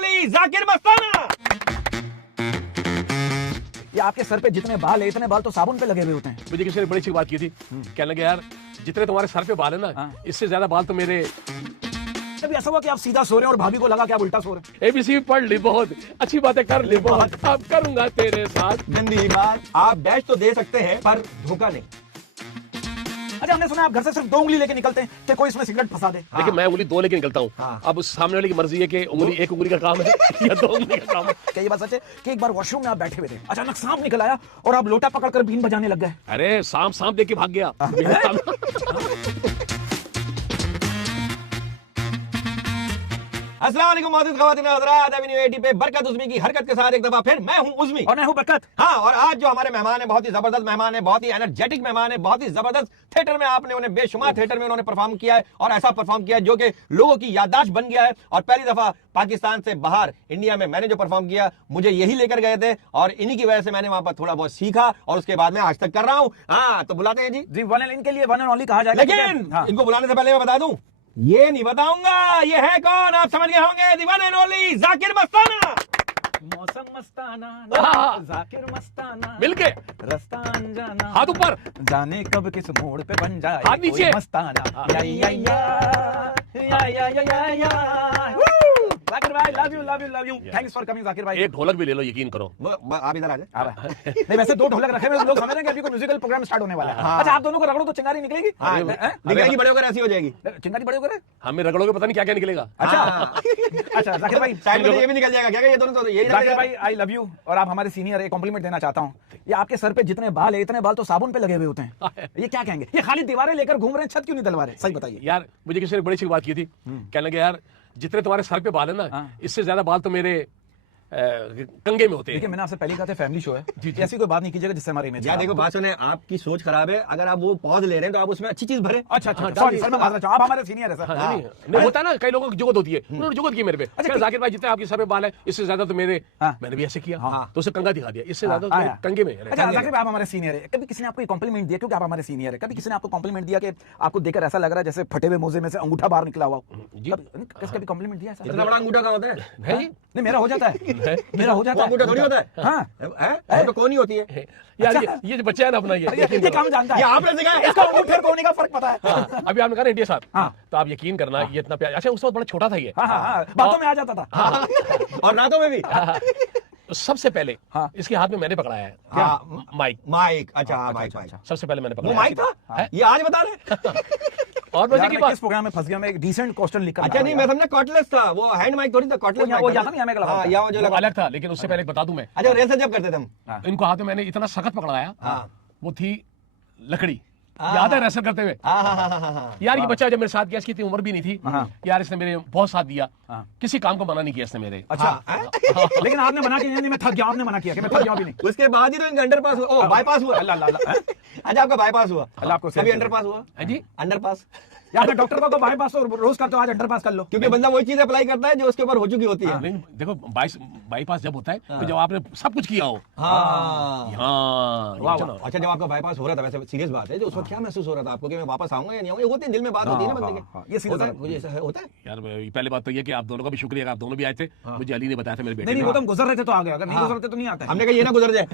Only Zakir मस्ताना। ये आपके sir पे जितने बाल है, इतने बाल तो साबुन पे लगे हुए होते हैं। मुझे किसी ने बड़ी अच्छी बात की थी, कहने लगे यार जितने तुम्हारे सर पे बाल है ना, इससे ज्यादा बाल तो मेरे। कभी ऐसा हुआ कि आप सीधा सो रहे हैं और भाभी को लगा कि आप उल्टा सो रहे हैं? एबीसी पढ़ ली बहुत, अच्छी बातें कर ली बहुत, अब करूंगा तेरे साथ। गंदी बात, आप डैश तो दे सकते हैं पर धोखा नहीं। अच्छा, हमने सुना आप घर से सिर्फ 2 उंगली लेके निकलते हैं कि कोई इसमें सिगरेट फंसा दे। लेकिन मैं उंगली 2 लेके निकलता हूँ। अब उस सामने वाले की मर्जी है कि उंगली 1 उंगली का काम है या 2 उंगली का काम है। क्या ये बात सच है कि एक बार वॉशरूम में आप बैठे हुए थे, अचानक सांप निकल आया और आप लोटा पकड़कर बीन बजाने लग गए? अरे सांप सांप देख के भाग गया। अस्सलाम वालेकुम मोअज़्ज़िज़ ख़वातीन व हज़रात, एवेन्यू 80 पे बरकत उज़्मी की हरकत के साथ एक दफा फिर मैं हूं उज़्मी और मैं हूं बरकत। हाँ, और आज जो हमारे मेहमान है बहुत ही जबरदस्त मेहमान है, बहुत ही एनर्जेटिक मेहमान है, बहुत ही जबरदस्त थिएटर में आपने उन्हें बेशुमार थिएटर में उन्होंने परफॉर्म किया है और ऐसा परफॉर्म किया है जो कि लोगों की याददाश्त बन गया है। और पहली दफा पाकिस्तान से बाहर इंडिया में मैंने जो परफॉर्म किया, मुझे यही लेकर गए थे और इन्हीं की वजह से मैंने वहां पर थोड़ा बहुत सीखा और उसके बाद में आज तक कर रहा हूँ। हाँ, तो बुलाते हैं जी। वन एंड इनके लिए वन एंड ओनली कहा जाएगा। लेकिन इनको बुलाने से पहले मैं बता दूं, ये नहीं बताऊंगा ये है कौन, आप समझ गए होंगे। दी वन एंड ओनली जाकिर मस्ताना। मौसम मस्ताना, जाकिर मस्ताना, मिलके रास्ता अनजाना, हाथ ऊपर, जाने कब किस मोड़ पे बन जाए हाथ नीचे, कोई मस्ताना। जाकिर भाई, love you. Thanks for coming Zakir भाई। एक ढोलक भी ले लो, यकीन करो। आप इधर आ जाए। नहीं, वैसे 2 ढोलक रखे हुए लोग समझ रहे हैं कि अभी कोई म्यूजिकल प्रोग्राम स्टार्ट होने वाला है। अच्छा, आप दोनों को रगड़ो तो चिंगारी निकलेगी? निकलेगी, बड़े होकर ऐसी हो जाएगी। चिंगारी बड़े होकर? हमें रगड़ोगे पता नहीं क्या क्या निकलेगा। अच्छा जाकिर भाई, साइड में ये भी निकल जाएगा क्या? ये दोनों तो यही जाकिर भाई, आई लव यू। और आप हमारे सीनियर, एक कॉम्प्लीमेंट देना चाहता हूँ। ये आपके सर पे जितने बाल है, इतने बाल तो साबुन पे लगे हुए होते हैं। ये क्या कहेंगे? ये खाली दीवारें लेकर घूम रहे हैं, छत क्यों नहीं डलवा रहे? सही बताइए यार, मुझे किसी ने बड़ी अच्छी बात की थी, कहने लगे यार जितने तुम्हारे सर पे बाल है ना, इससे ज्यादा बाल तो मेरे कंगे में होते हैं। देखिए, मैंने आपसे पहले कहा था फैमिली शो है जी, ऐसी कोई बात नहीं कीजिएगा जिससे हमारी इमेज। यार देखो, बात सुने, आपकी सोच खराब है। अगर आप वो पॉज ले रहे हैं तो आप उसमें अच्छी चीज भरे। अच्छा, सॉरी सर, मैं माजरा चाहूं, आप हमारे सीनियर है सर। नहीं होता ना, कई लोगों की जुगत होती है, उन्होंने जुगत की मेरे पे। अच्छा जाकिर भाई, जितने आपके सर पे बाल है इससे ज्यादा तो मेरे, मैंने भी ऐसे किया तो उसे कंगा दिखा दिया, इससे ज्यादा तो कंगे में। अच्छा जाकिर भाई, आप हमारे सीनियर है, कभी किसी ने आपको कॉम्प्लीमेंट दिया, क्योंकि आप हमारे सीनियर है, कभी किसी ने आपको कॉम्प्लीमेंट दिया कि आपको देखकर ऐसा लग रहा है जैसे फटे हुए मोजे में से अंगूठा बाहर निकला हुआ? कभी कॉम्प्लीमेंट दिया? इतना बड़ा अंगूठा कहाँ होता है? नहीं, मेरा हो जाता है, मेरा हो जाता है। अंगूठा थोड़ी होता है। हाँ, तो कौन ही होती है यार। ये जो बच्चा है ना अपना, ये काम जानता है, आपने सिखाया इसको अंगूठे और कोने का फर्क पता है। अभी आपने कहा इंडिया साहब, तो आप यकीन करना ये इतना प्यार। अच्छा, उस वक्त बड़ा छोटा था ये, बातों में आ जाता था और रातों में भी। तो सबसे पहले इसके हाथ में मैंने पकड़ाया है क्या? माइक। अच्छा, माइक। सबसे पहले मैंने वो पकड़ाया। माइक था? ये आज बता रहे। और मजे की बात, किस प्रोग्राम में फंस गया मैं? एक डिसेंट क्वेश्चन लिखा। अच्छा, नहीं, मैं समझा कॉर्डलेस था, वो हैंड माइक थोड़ी था, कॉर्डलेस माइक। वो ज्यादा नहीं हमें लगा। या वो जो लगा अलग था, लेकिन उससे पहले बता दूं मैं। अच्छा, रेल से जब करते थे हम, इनको हाथ में मैंने इतना सख्त पकड़ाया, वो थी लकड़ी। याद है रेसल करते हुए? यार ये बच्चा जब मेरे साथ गया, इसकी इतनी उम्र भी नहीं थी यार, इसने मेरे बहुत साथ दिया, किसी काम को मना नहीं किया इसने मेरे। अच्छा, लेकिन आपने मना किया नहीं? मैं थक गया, आपने मना किया कि मैं थक गया भी नहीं? उसके बाद ही तो इनका अंडर पास हुआ, बाईपास हुआ। अच्छा, आपका बाईपास हुआ? अल्लाह आपको कभी अंडर पास हुआ? जी, अंडर पास। यार मैं डॉक्टर को बाईपास तो रोज करते हो, आज अंडर पास कर लो। क्योंकि बंदा वही चीज अप्लाई करता है जो उसके ऊपर हो चुकी होती है। नहीं देखो, बाईपास जब होता है तो जब आपने सब कुछ किया हो। अच्छा, जब आपका बाईपास हो रहा था, वैसे सीरियस बात है, जो उस वक्त क्या महसूस हो रहा था आपको कि मैं वापस आऊंगा या नहीं आऊंगा? होती है, दिल में बात होती है ना बंदे के। ये सीरियस है, मुझे ऐसा होता है यार। पहले बात तो ये कि आप दोनों का भी शुक्रिया कि आप दोनों भी आए थे। मुझे अली ने बताया था मेरे बेटे। नहीं, वो तो हम गुजर रहे थे तो आ गया, अगर नहीं गुजरते तो नहीं आता। हमने कहा ये ना गुजर जाए।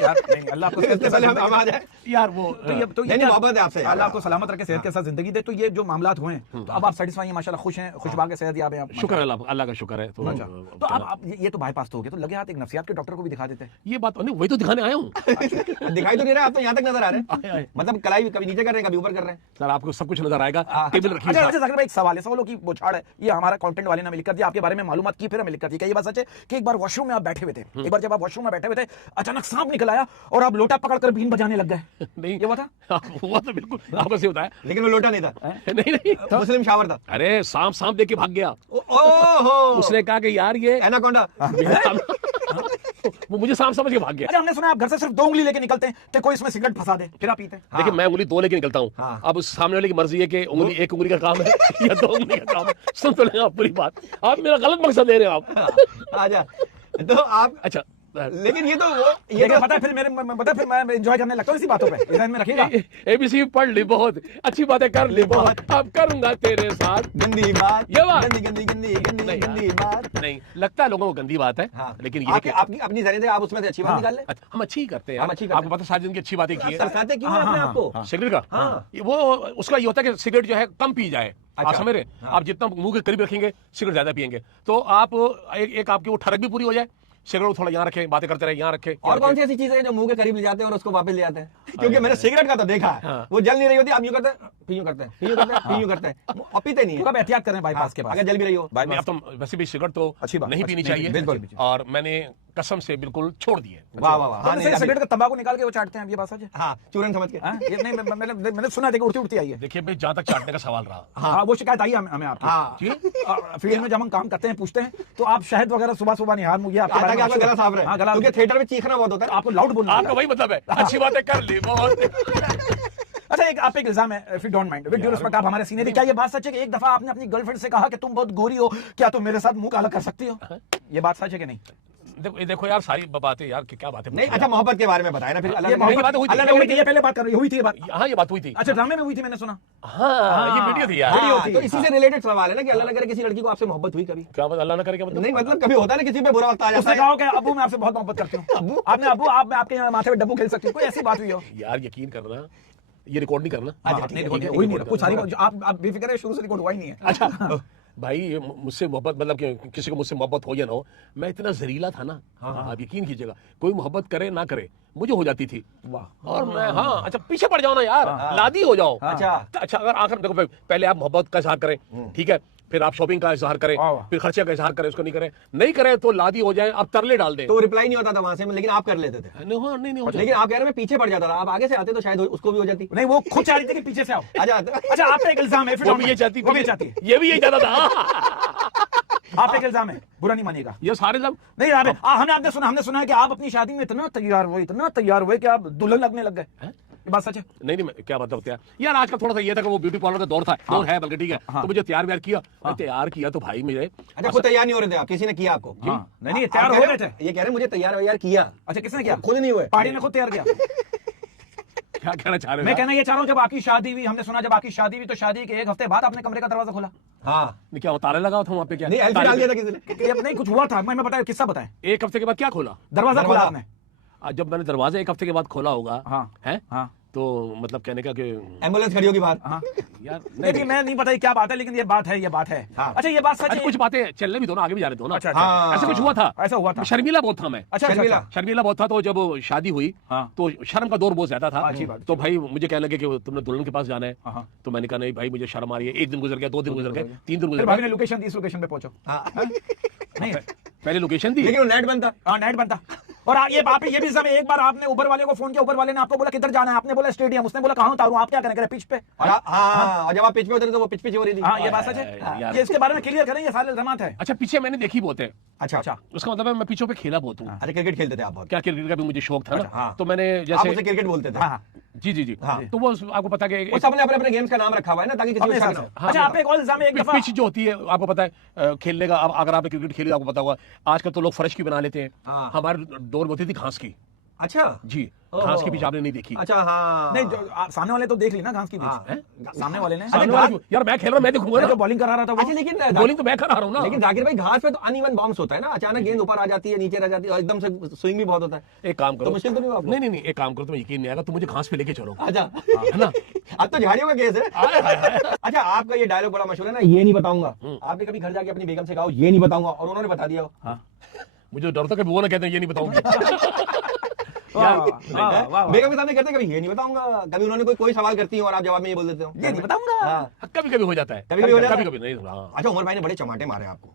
यार नहीं, अल्लाह आपको इससे पहले हम आ जाए यार वो तो ये मोहब्बत है आपसे, अल्लाह आपको सलामत रखे, सेहत के साथ जिंदगी दे। तो ये जो मामलात हुए तो अब आप सेटिस्फाई हैं माशाल्लाह, खुश हैं, खुशबाग है, सेहत याब है आप? शुक्र है, अल्लाह का शुक्र है। तो अब ये तो बाईपास तो हो गया, तो लगे हाथ एक नफ्सियात के डॉक्टर को भी दिखा देते। ये बात नहीं, वही तो दिखाने आया हूँ। दिखाई तो नहीं रहा, आप तो यहाँ तक नजर आ रहे हैं। मतलब कलाई कभी नीचे कर रहे हैं, कभी ऊपर कर रहे हैं। सर आपको सब कुछ नजर आएगा, टेबल रखिए। अच्छा जाकिर भाई, एक सवाल है, सवालों की बौछार है, ये हमारा कंटेंट वाले ने हमें लिख कर दिया, आपके बारे में मालूमात की, फिर हमें लिख कर दी। क्या ये बात सच है कि एक बार वॉशरूम में आप बैठे हुए थे, एक बार जब आप वॉशरूम में बैठे हुए थे, अचानक सांप निकल आया और आप लोटा पकड़कर बीन बजाने लग गए? नहीं, ये बता हुआ तो बिल्कुल आपस ही होता है, लेकिन वो लोटा नहीं था। नहीं, मुस्लिम शावर था। अरे सांप देख के भाग गया। उसने कहा कि यार ये एनाकोंडा। वो मुझे सांप समझ के भाग गया। अच्छा, हमने सुना आप घर से सिर्फ 2 उंगली लेके निकलते हैं कि कोई इसमें सिगरेट फंसा दे, फिर आप पीते हैं? देखिए, मैं उंगली 2 लेके निकलता हूँ। अब उस सामने वाले की मर्जी है कि उंगली 1 उंगली का काम है या 2 उंगली का काम है। सुन तो लें आप पूरी बात, आप मेरा गलत मकसद ले रहे हो आप। आजा, तो आप अच्छा लेकिन ये तो पता है फिर मैं एंजॉय करने लगता हूँ इसी बातों पे, ध्यान में रखिएगा। एबीसी पढ़ ली बहुत, अच्छी बातें कर ली बहुत, अब करूंगा तेरे साथ गंदी बात, ये बात गंदी गंदी गंदी गंदी नहीं, गंदी बात नहीं लगता है लोगों को गंदी बात है। हाँ। लेकिन ये आपकी आपकी अपनी जहनी से आप उसमें से अच्छी बात निकाल लें। हम अच्छी ही करते हैं हम यार। अच्छी करते आपको पता है सारी जिंदगी अच्छी बातें की है। सरसाते क्यों हैं अपने आप को? सिगरेट का हाँ। वो उसका ये होता है कि सिगरेट जो है कम पी जाए। आप अच्छा। समझ रहे? आप जितना मुंह के करीब रखेंगे सिगरेट ज्यादा पियेंगे, तो आप एक आपकी वो ठरक भी पूरी हो जाए। सिगरेट थोड़ा यहाँ रखे, बातें करते रहे, यहाँ रखे। और कौन सी ऐसी चीजें हैं जो मुंह के करीब ले जाते हैं और उसको वापस ले आते हैं? क्योंकि मैंने सिगरेट का तो देखा है, हाँ। वो जल नहीं रही होती, आप यूं करते हैं, फिर यूं करते हैं, फिर यूं करते हैं, फिर यूं करते हैं, और पीते नहीं है। अब एहतियात करें बाईपास के पास, अगर जल भी रही हो। नहीं, अब तो वैसे भी सिगरेट तो अच्छी बात, नहीं पीनी अच्छी- चाहिए, बिल्कुल। और मैंने कसम से बिल्कुल छोड़ दी है। वाह वाह वाह। हाँ, नहीं, अभी- सिगरेट का तंबाकू निकाल के वो चाटते हैं, ये बात सच है? हाँ, चूरन समझ के। हाँ, ये नहीं मैंने सुना था कि उड़ती आई है। देखिए भाई, जहां तक चाटने का सवाल रहा, हाँ, वो शिकायत आई हमें आपकी। हाँ। जी? फील्ड में जब हम काम करते हैं, पूछते हैं तो आप शहद वगैरह सुबह निहार मुझे आपके बारे ताकि में आपका गला साफ हाँ, रहे, गला क्योंकि थिएटर में चीखना बहुत होता है। आपको लाउड बोलना आपका वही मतलब है, अच्छी बातें कर ली बहुत। अच्छा, आप एक इल्जाम है, if you don't mind, with due respect, आप हमारे सीनियर, क्या ये बात सच है कि एक दफा आपने अपनी गर्लफ्रेंड से कहा कि तुम बहुत गोरी हो, क्या तुम मेरे साथ मुंह काला कर सकती हो? ये बात सच है कि नहीं? देखो यार, सारी बातें यार क्या बातें नहीं, अच्छा मोहब्बत के बारे में बताया ना फिर। ये मोहब्बत हुई थी। अलग हुई थी, ये पहले बात कर रही हुई थी ये बात। हाँ, ये बात हुई थी। अच्छा, ड्रामे में हुई थी, मैंने सुना। हाँ, ये वीडियो थी यार। वीडियो हाँ, थी। तो इसी से रिलेटेड सवाल है ना कि अल्लाह न करे किसी लड़की को आपसे मोहब्बत हुई कभी? क्या मतलब अल्लाह ना करे, क्या मतलब? नहीं, मतलब कभी होता है ना किसी पे बुरा वक्त आ जाता उसने है। कहा कि अबू, मैं आपसे बहुत मोहब्बत करती हूँ। अब्बू? आपने अबू, आप मैं आपके माथे पे डब्बू खेल सकती हूँ, कोई ऐसी बात हुई हो? यार यकीन करना, ये रिकॉर्ड नहीं करना। अच्छा, ठीक है, ठीक है, हुई नहीं, कुछ सारी आप बेफिक्र है, शुरू से रिकॉर्ड हुआ ही नहीं है। अच्छा भाई, ये मुझसे मोहब्बत, मतलब कि किसी को मुझसे मोहब्बत हो या ना हो, मैं इतना जहरीला था ना, आप यकीन कीजिएगा, कोई मोहब्बत करे ना करे मुझे हो जाती थी। वाह। और मैं, हाँ, अच्छा पीछे पड़ जाओ ना यार, लादी हो जाओ। अच्छा, अगर आखिर देखो भाई, पहले आप मोहब्बत का इजहार करें, ठीक है, फिर आप शॉपिंग का इजहार करें, फिर खर्चे का इजहार करें, उसको नहीं करें तो लादी हो जाए, आप तरले डाल दें। तो रिप्लाई नहीं होता था वहां से, लेकिन आप कर लेते थे। नहीं हो लेकिन आप कह रहे हैं मैं पीछे पड़ जाता था, आप आगे से आते तो शायद उसको भी हो जाती। नहीं, वो खुद चाह रही थी कि पीछे से आओ। अच्छा, अच्छा, आप पे एक इल्जाम है, वो भी ये चाहती, वो भी चाहती है, ये भी यही चाहता था। आप पे एक इल्जाम है, बुरा नहीं मानिएगा। ये सारे सब नहीं, हमने सुना है कि आप अपनी शादी में इतना तैयार हुए कि आप दुल्हन लगने लग गए। ये बात सच है? नहीं, क्या मतलब क्या यार, आज का थोड़ा सा ये था कि वो ब्यूटी पार्लर का दौर था, दौर है बल्कि, ठीक है, तो मुझे तैयार किया, तैयार किया तो भाई मेरे, अच्छा, खुद तैयार नहीं हो रहे थे आप, किसी ने किया आपको? नहीं, तैयार हो गए थे। ये कह रहे हैं मुझे तैयार किया। अच्छा, किसने किया? खुद नहीं हुए, पार्टी ने खुद तैयार किया। क्या कहना चाह रहे मैं हो? कहना ये चाह रहा हूँ, जब आपकी शादी हुई, हमने सुना जब आपकी शादी हुई तो शादी के एक हफ्ते बाद आपने कमरे का दरवाजा खोला। हाँ, क्या ताले लगा था वहाँ पे? क्या नहीं, एल्फी डाल दिया था किसी ने? कि अब नहीं, कुछ हुआ था, मैं बताया, किस्सा बताएं। एक हफ्ते के बाद क्या खोला? दरवाजा खोला आपने? जब मैंने दरवाजा एक हफ्ते के बाद खोला होगा, हाँ, है, हाँ, तो मतलब कहने का कि एम्बुलेंस खड़ी होगी बाहर। हाँ। यार नहीं, मैं नहीं बताई क्या बात है, लेकिन ये बात है। हाँ। अच्छा, ये बात सच अच्छा, है? कुछ बातें चलने भी दो ना, आगे भी जा रहे दो ना। अच्छा, हाँ। ऐसा कुछ हुआ था? ऐसा हुआ था। शर्मिला बहुत था मैं। अच्छा, शर्मिला बहुत था, तो जब शादी हुई हाँ। तो शर्म का दौर बहुत ज्यादा था। अच्छी बात, तो भाई मुझे कहने लगे कि तुमने दुल्हन के पास जाना है, हाँ। तो मैंने कहा नहीं भाई, मुझे शर्म आ रही है। एक दिन गुजर गया, 2 दिन गुजर गए, 3 दिन फिर गुजर भाभी गए, ने लोकेशन दी, इस लोकेशन पे पहुंचो। हाँ। नहीं, पहले लोकेशन दी, लेकिन वो नेट बनता। हाँ, नेट बनता। और ये बात ये भी सब, एक बार आपने उबर वाले को फोन किया, उबर वाले ने आपको बोला किधर जाना है, आपने बोला स्टेडियम, उसने बोला कहाँ उतारूं, आप क्या करें, पिच पे। हाँ, और जब आप पिच पे उतरे तो वो पिच हो रही थी। हाँ, ये बात सच है। यार। ये इसके बारे में क्लियर करें, ये सारे इल्जामात है। अच्छा पीछे मैंने देखी बहुत है। अच्छा, उसका मतलब है मैं पीछे पे खेला बहुत हूँ। अच्छा, क्रिकेट खेलते थे आप बहुत? क्या क्रिकेट का भी मुझे शौक था ना, हाँ। तो मैंने आप जैसे उसे क्रिकेट बोलते थे? हाँ, जी, हाँ। तो वो आपको पता है वो सबने अपने गेम्स का नाम रखा हुआ है ना, ताकि किसी को अपने शक हिसाब ना से। हो। अच्छा, आप एक और इल्जाम है, एक दफा पिच जो होती है आपको पता है खेलने का, अगर आपने क्रिकेट खेली आपको पता होगा, आजकल तो लोग फर्श की बना लेते हैं, हाँ। हमारे दौर में होती थी घास की। अच्छा जी, घास की पिच आपने नहीं देखी? अच्छा, हाँ। नहीं, जो सामने वाले तो देख ली ना घास की हाँ। पिच, सामने वाले ने। सामने वाले यार, मैं खेल रहा हूँ, मैं देखूंगा अरे, ना, जो बॉलिंग करा रहा था वो। अच्छा, लेकिन बॉलिंग तो मैं करा रहा हूँ ना। लेकिन जाकिर भाई, घास पे तो अनइवन बाउंस होता है ना, अचानक गेंद ऊपर आ जाती है, नीचे रह जाती है, और एकदम से स्विंग भी बहुत होता है। एक काम करो, तो मुश्किल तो नहीं हुआ आपको? नहीं, एक काम करो, तुम्हें यकीन नहीं आएगा, तुम मुझे घास पे लेके चलो, अच्छा, है ना। अब तो झाड़ियों का केस है। अच्छा, आपका ये डायलॉग बड़ा मशहूर है ना, ये नहीं बताऊंगा। आपने कभी घर जाके अपनी बेगम से कहा ये नहीं बताऊंगा, और उन्होंने बता दिया? हाँ, मुझे डर था कि वो ना कहते हैं ये नहीं बताऊंगी। यार, बेगम के सामने कहते हैं कभी ये नहीं बताऊंगा, कभी उन्होंने कोई सवाल करती हो और आप जवाब में ये बोल देते हो ये नहीं बताऊंगा। हाँ। कभी हो जाता है, कभी हो जाता है? कभी नहीं। हाँ। अच्छा, उमर भाई ने बड़े चमाटे मारे आपको।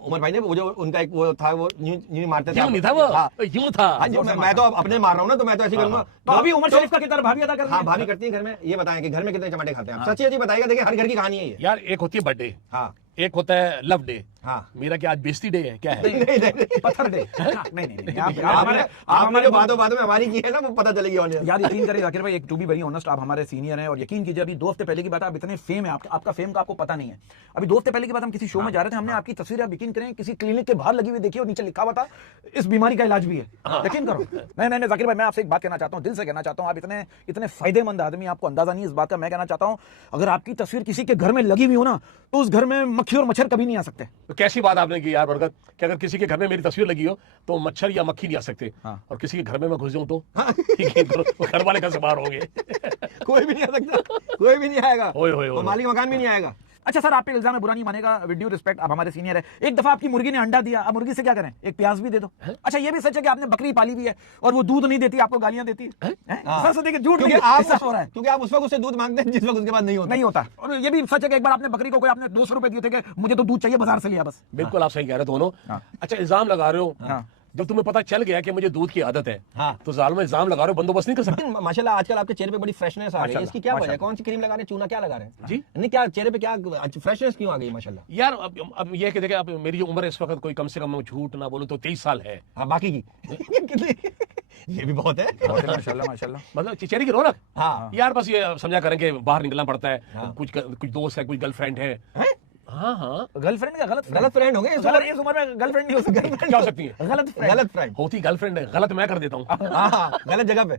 उमर भाई ने वो जो उनका एक वो था, वो यूं मारते थे। यूं नहीं था वो, हाँ। यूं था। हाँ जी, मैं तो अपने मार रहा हूँ ना, तो मैं तो ऐसे करूंगा। तो अभी उमर शरीफ का किरदार भाभी अदा कर रही हाँ, है। भाभी करती है घर में। ये बताएं कि घर में कितने चमाटे खाते हैं आप? सच्ची बताइएगा, देखिए हर घर की कहानी है ये। यार एक होती है बर्थडे, हाँ, एक होता है लव डे, हाँ। मेरा क्या आज बेइज्जती डे है क्या है? नहीं, पत्थर दे। नहीं नहीं नहीं, आप आपने हमारे जो बातों में हमारी की है ना, वो पता चलेगी ऑडियंस। यार यकीन करें जाकिर भाई, एक टू बी वेरी ऑनेस्ट, आप हमारे सीनियर हैं और यकीन कीजिए अभी 2 हफ्ते पहले की बात है, आप इतने फेम है आपका फेम का आपको पता नहीं है। अभी 2 हफ्ते पहले की बात, हम किसी शो में जा रहे थे, हमने आपकी तस्वीर, आप यकीन करें, किसी क्लिनिक के बाहर लगी हुई देखी और नीचे लिखा हुआ था इस बीमारी का इलाज भी है। यकीन करो। नहीं जाकिर भाई, मैं आपसे एक बात कहना चाहता हूँ, दिल से कहना चाहता हूँ, आप इतने फायदेमंद आदमी, आपको अंदाजा नहीं इस बात का। मैं कहना चाहता हूँ, अगर आपकी तस्वीर किसी के घर में लगी हुई हो ना, तो उस घर में मक्खी और मच्छर कभी नहीं आ सकते। तो कैसी बात आपने की यार बरकत, कि अगर किसी के घर में मेरी तस्वीर लगी हो तो मच्छर या मक्खी नहीं आ सकते, और किसी के घर में मैं घुस जाऊं तो यकीन करो, वो घर वाले कैसे बाहर होंगे? कोई भी नहीं आ सकता, कोई भी नहीं आएगा, ओए ओए ओए। मालिक मकान भी नहीं आएगा। अच्छा सर, आप पे इल्जाम है, बुरा नहीं मानेगा, विद ड्यू रिस्पेक्ट, आप हमारे सीनियर है। एक दफा आपकी मुर्गी ने अंडा दिया, अब मुर्गी से क्या करें? एक प्याज भी दे दो। अच्छा ये भी सच है कि आपने बकरी पाली भी है और वो दूध नहीं देती, आपको गालियां देती है? सर से देखिए, झूठ क्योंकि नहीं, आप ऐसा हो रहा है। क्योंकि आप उस वक्त उससे दूध मांगते हैं जिस वक्त उसके पास नहीं होता। नहीं होता। और ये भी सच है कि एक बार आपने बकरी को, कोई आपने 200 रुपए दिए थे कि मुझे तो दूध चाहिए, बाजार से लिया बस। बिल्कुल आप सही कह रहे हो दोनों। अच्छा इल्जाम लगा रहे हो, जब तुम्हें पता चल गया कि मुझे दूध की आदत है, हाँ। तो जालिम इल्जाम लगा रहे हो, बंदोबस्त नहीं कर सकते? माशाल्लाह आजकल आपके चेहरे पे बड़ी फ्रेशनेस आ रही है, माशाल्लाह, इसकी क्या वजह है? माशाल्लाह। कौन सी क्रीम लगा रहे हैं, चूना क्या लगा रहे हैं जी? नहीं, क्या चेहरे पे क्या फ्रेशनेस क्यों आ गई माशाल्लाह? यार अब ये कि देखिए, अब मेरी जो उम्र है इस वक्त, कोई कम से कम झूठ ना बोलूं तो 23 साल है। हाँ, बाकी की ये भी बहुत है। माशाल्लाह माशाल्लाह। मतलब चेहरे की रौनक। हाँ। यार बस ये समझा करें कि बाहर निकलना पड़ता है, हाँ। कुछ दोस्त है, कुछ गर्लफ्रेंड है। हैं? हाँ हाँ, गर्लफ्रेंड का गलत फ्रेंड हो गए इस गलत, इस उम्र में गर्लफ्रेंड नहीं हो सकती। क्या हो सकती है? गलत फ्रेंड। गलत फ्रेंड। होती गर्लफ्रेंड है, गलत मैं कर देता हूँ। हाँ, गलत जगह पे।